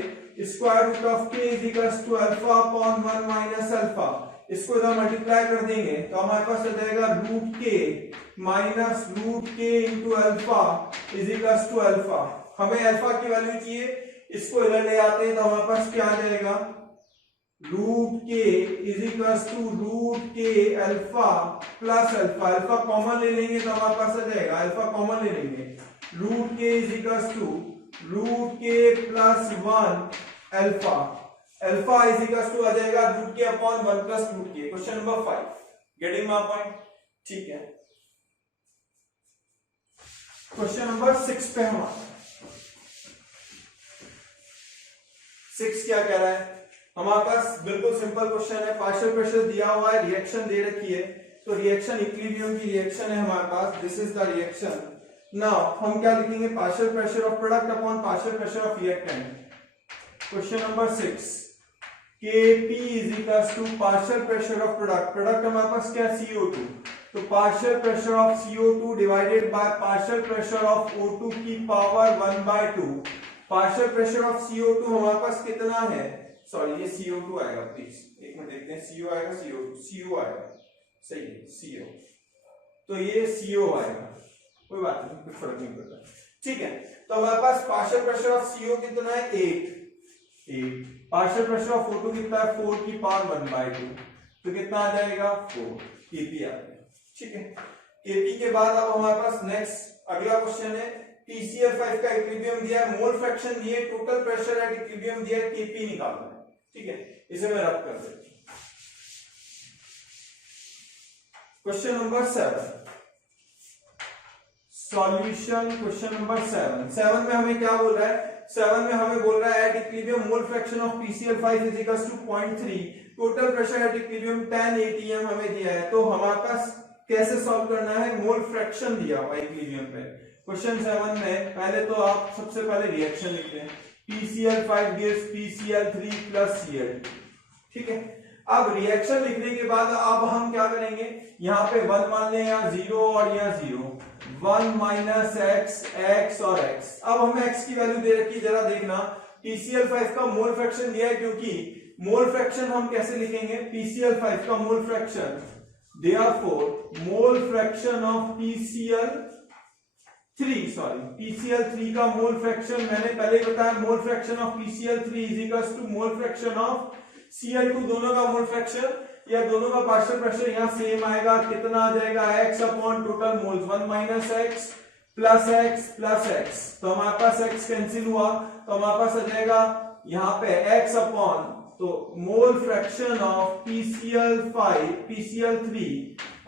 square root of k is equal to alpha upon 1 minus alpha, इसको इधर मल्टीप्लाई कर देंगे तो हमारे पास आ जाएगा रूट के माइनस रूट के into alpha is equal to alpha. हमें अल्फा की वैल्यू चाहिए, इसको इधर ले आते हैं तो हमारे पास क्या आ जाएगा, root K is equal to root के alpha plus alpha, alpha common ले लेंगे तो हमारे पास आ जाएगा, अल्फा कॉमन ले लेंगे, root K is equal to root K plus 1 alpha, alpha is equal to आ जाएगा root K upon 1 plus root K. Question number 5, getting my point, ठीक है। क्वेश्चन नंबर 6 पे हम 6 क्या कह रहा है, हमारे पास बिल्कुल सिंपल क्वेश्चन है, पार्शियल प्रेशर दिया हुआ है, रिएक्शन दे रखी है, तो रिएक्शन इक्विलिब्रियम की रिएक्शन है हमारे पास, this is the reaction. Now हम क्या लिखेंगे, partial pressure of product upon partial pressure of reactant. Question number 6, Kp is equals to partial pressure of product, product हमारे पास क्या है, CO2, तो partial pressure of CO2 divided by partial pressure of O2 की power 1/2, partial pressure of CO2 हमारे पास कितना है, सॉरी ये CO2 आएगा, प्लीज एक मिनट देखते हैं, CO आएगा, CO आएगा, सही है CO, तो ये CO आएगा, कोई बात नहीं, कुछ फर्क नहीं पड़ता, ठीक है। तो हमारे पास partial pressure of CO कितना है, 8, पार्शियल प्रेशर ऑफ O2 कितना है, 4 की पावर 1/2, तो कितना आ जाएगा 4 Kp आ जाएगा, ठीक है। Kp के बाद अब हमारे पास नेक्स्ट अगला क्वेश्चन है, PCl5 का इक्विलिब्रियम दिया है, मोल फ्रैक्शन दिए, टोटल प्रेशर एट इक्विलिब्रियम दिया है, Kp निकालना है, ठीक है। इसे मैं रब कर देता हूं। Question number 7 solution, question number 7 में हमें क्या बोल रहा है, 7 में हमें बोल रहा है at equilibrium mole fraction of PCl5 is equal to 0.3, total pressure at equilibrium 10 atm हमें दिया है, तो हमारे पास कैसे सॉल्व करना है, मोल फ्रैक्शन दिया हुआ है इक्विलिब्रियम पे। क्वेश्चन 7 में पहले तो आप सबसे पहले रिएक्शन लिखते हैं, PCl5 gives PCl3 plus Cl, ठीक है। अब रिएक्शन लिखने के बाद अब हम क्या करेंगे, यहाँ पे 1 मान लें, यहाँ 0 और यहाँ 0, 1 माइनस एक्स एक्स और x, अब हमें x की वैल्यू दे रखी है, जरा देखना, PCl5 का मोल फ्रैक्शन दिया है, क्योंकि मोल फ्रैक्शन हम कैसे लिखेंगे, PCl5 का mole fraction, therefore mole fraction of PCl3 का मोल फ्रैक्शन मैंने पहले ही बताया, mole fraction of PCl3 is equal to mole fraction of Cl2, दोनों का मोल फ्रैक्शन या दोनों का पार्शियल प्रेशर यहाँ सेम आएगा, कितना आ जाएगा, x upon total moles, 1 minus x plus x, तो हमारे पास x कैंसिल हुआ, तो हमारे पास आ जाएगा यहाँ पे x अपॉन, तो मोल फ्रैक्शन ऑफ PCl3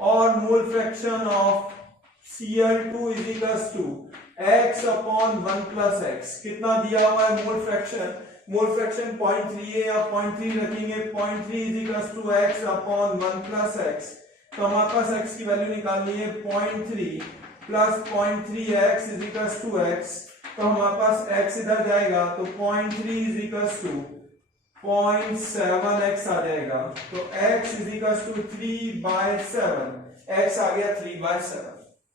और mole fraction of Cl2 is equals to x upon 1 plus x. कितना दिया हुआ है मोल फ्रैक्शन? मोल फ्रैक्शन 0.3 है, या 0.3 रखेंगे, 0.3 is equals to x upon 1 plus x. तो हमारे पास x की वैल्यू निकालनी है 0.3 plus 0.3x is equals to x, तो हमारे पास x इधर जाएगा, तो 0.3 इज इक्वल्स टू 0.7x आ जाएगा, तो x is equals to 3/7, x आ गया 3/7।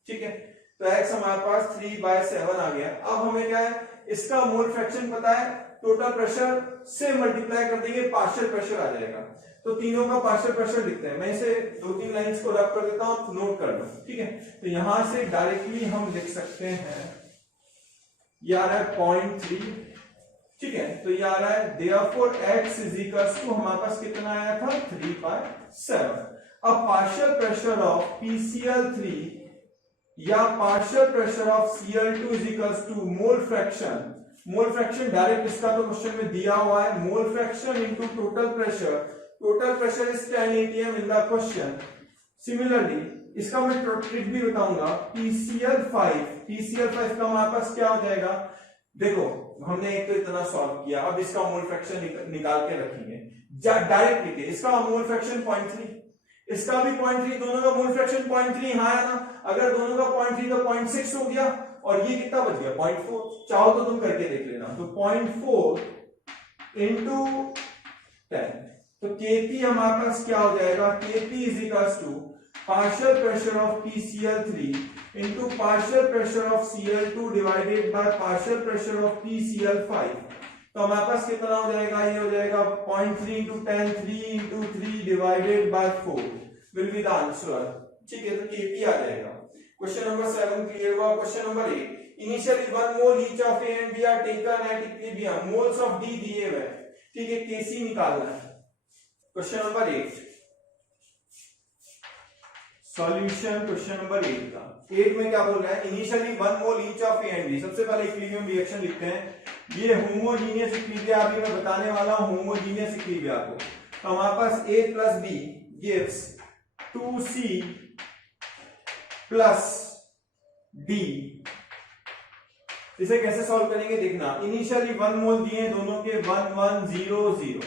ठीक है, तो x हमारे पास 3/7 आ गया। अब हमें क्या है, इसका मोल फ्रैक्शन पता है, टोटल प्रेशर से मल्टीप्लाई कर देंगे, पार्शियल प्रेशर आ जाएगा। तो तीनों का पार्शियल प्रेशर लिखते हैं, मैं इसे 2-3 लाइंस को रब कर देता हूं, तो नोट कर लो। ठीक है, तो यहां से डायरेक्टली हम लिख सकते हैं, ये आ रहा है 0.3। ठीक है, तो ये आ रहा है therefore x is equals to, हमारे पास कितना आया था 3/7। अब पार्शियल प्रेशर ऑफ PCl3 या partial pressure of Cl2 is equals to mole fraction, mole fraction direct इसका तो क्वेश्चन में दिया हुआ है, mole fraction into total pressure, total pressure is 10 atm in the question. Similarly इसका मैं ट्रिक भी बताऊंगा, PCl5 का हमारे पास क्या हो जाएगा, देखो हमने एक तो इतना सॉल्व किया, अब इसका मोल फ्रैक्शन निकाल के रखेंगे डायरेक्ट लिखे। इसका मोल फ्रैक्शन 0.3, इसका भी 0.3, दोनों का मोल फ्रैक्शन 0.3 यहां है ना, अगर दोनों का 0.3 तो 0.6 हो गया, और ये कितना बच गया 0.4, चाहो तो तुम करके देख लेना। तो 0.4 इंटू 10, तो Kp हमारे पास क्या हो जाएगा, Kp is equals to partial pressure of PCl3 into partial pressure of Cl2 divided by partial pressure of PCl5। तो हमारे पास कितना हो जाएगा, ये हो जाएगा 0.3 into 10, 3 into 3 divided by 4 will be the answer. ठीक है, तो Kp आ जाएगा। क्वेश्चन नंबर 7 क्लियर हुआ। Question number 8, initially 1 mole each of A and B are taken at equilibrium, moles of D दिए हुए हैं। ठीक है, Kc निकालना है। Question number 8 solution, question number 8 का 8 में क्या बोल रहा है, initially 1 mole each of A and B। सबसे पहले इक्विलिब्रियम रिएक्शन लिखते हैं, ये होमोजीनियस इक्विलिब्रियम अभी मैं बताने वाला हूं, होमोजीनियस इक्विलिब्रियम को। तो हमारे पास A plus B gives 2C plus D। इसे कैसे सॉल्व करेंगे देखना, इनिशियली 1 मोल दिए दोनों के 1 1 0 0,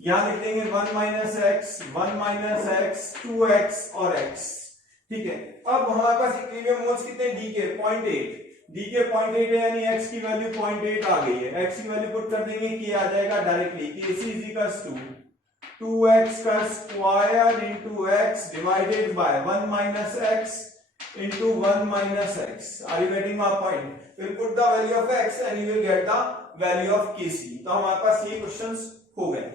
यहां लिख देंगे 1 minus x, 1 minus x, 2x और x। ठीक है, अब हमारे पास इक्विलिब्रियम मोल्स कितने, D के 0.8, D के 0.8 है, यानी x की वैल्यू 0.8 आ गई है। x की वैल्यू पुट कर देंगे, K आ जाएगा डायरेक्टली, Kc is equals to 2x का square into x divided by 1 minus x into 1 minus x. Are you getting my point? We'll put the value of x and you will get the value of Kc. तो हमारे पास ये क्वेश्चंस हो गए।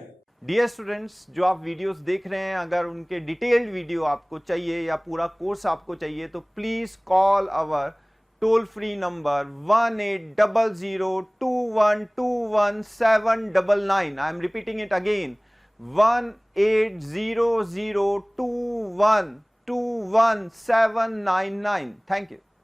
डियर स्टूडेंट्स, जो आप वीडियोस देख रहे हैं, अगर उनके डिटेल्ड वीडियो आपको चाहिए या पूरा कोर्स आपको चाहिए, तो please call our toll free number 180021217999। I am repeating it again, 180021217999। Thank you.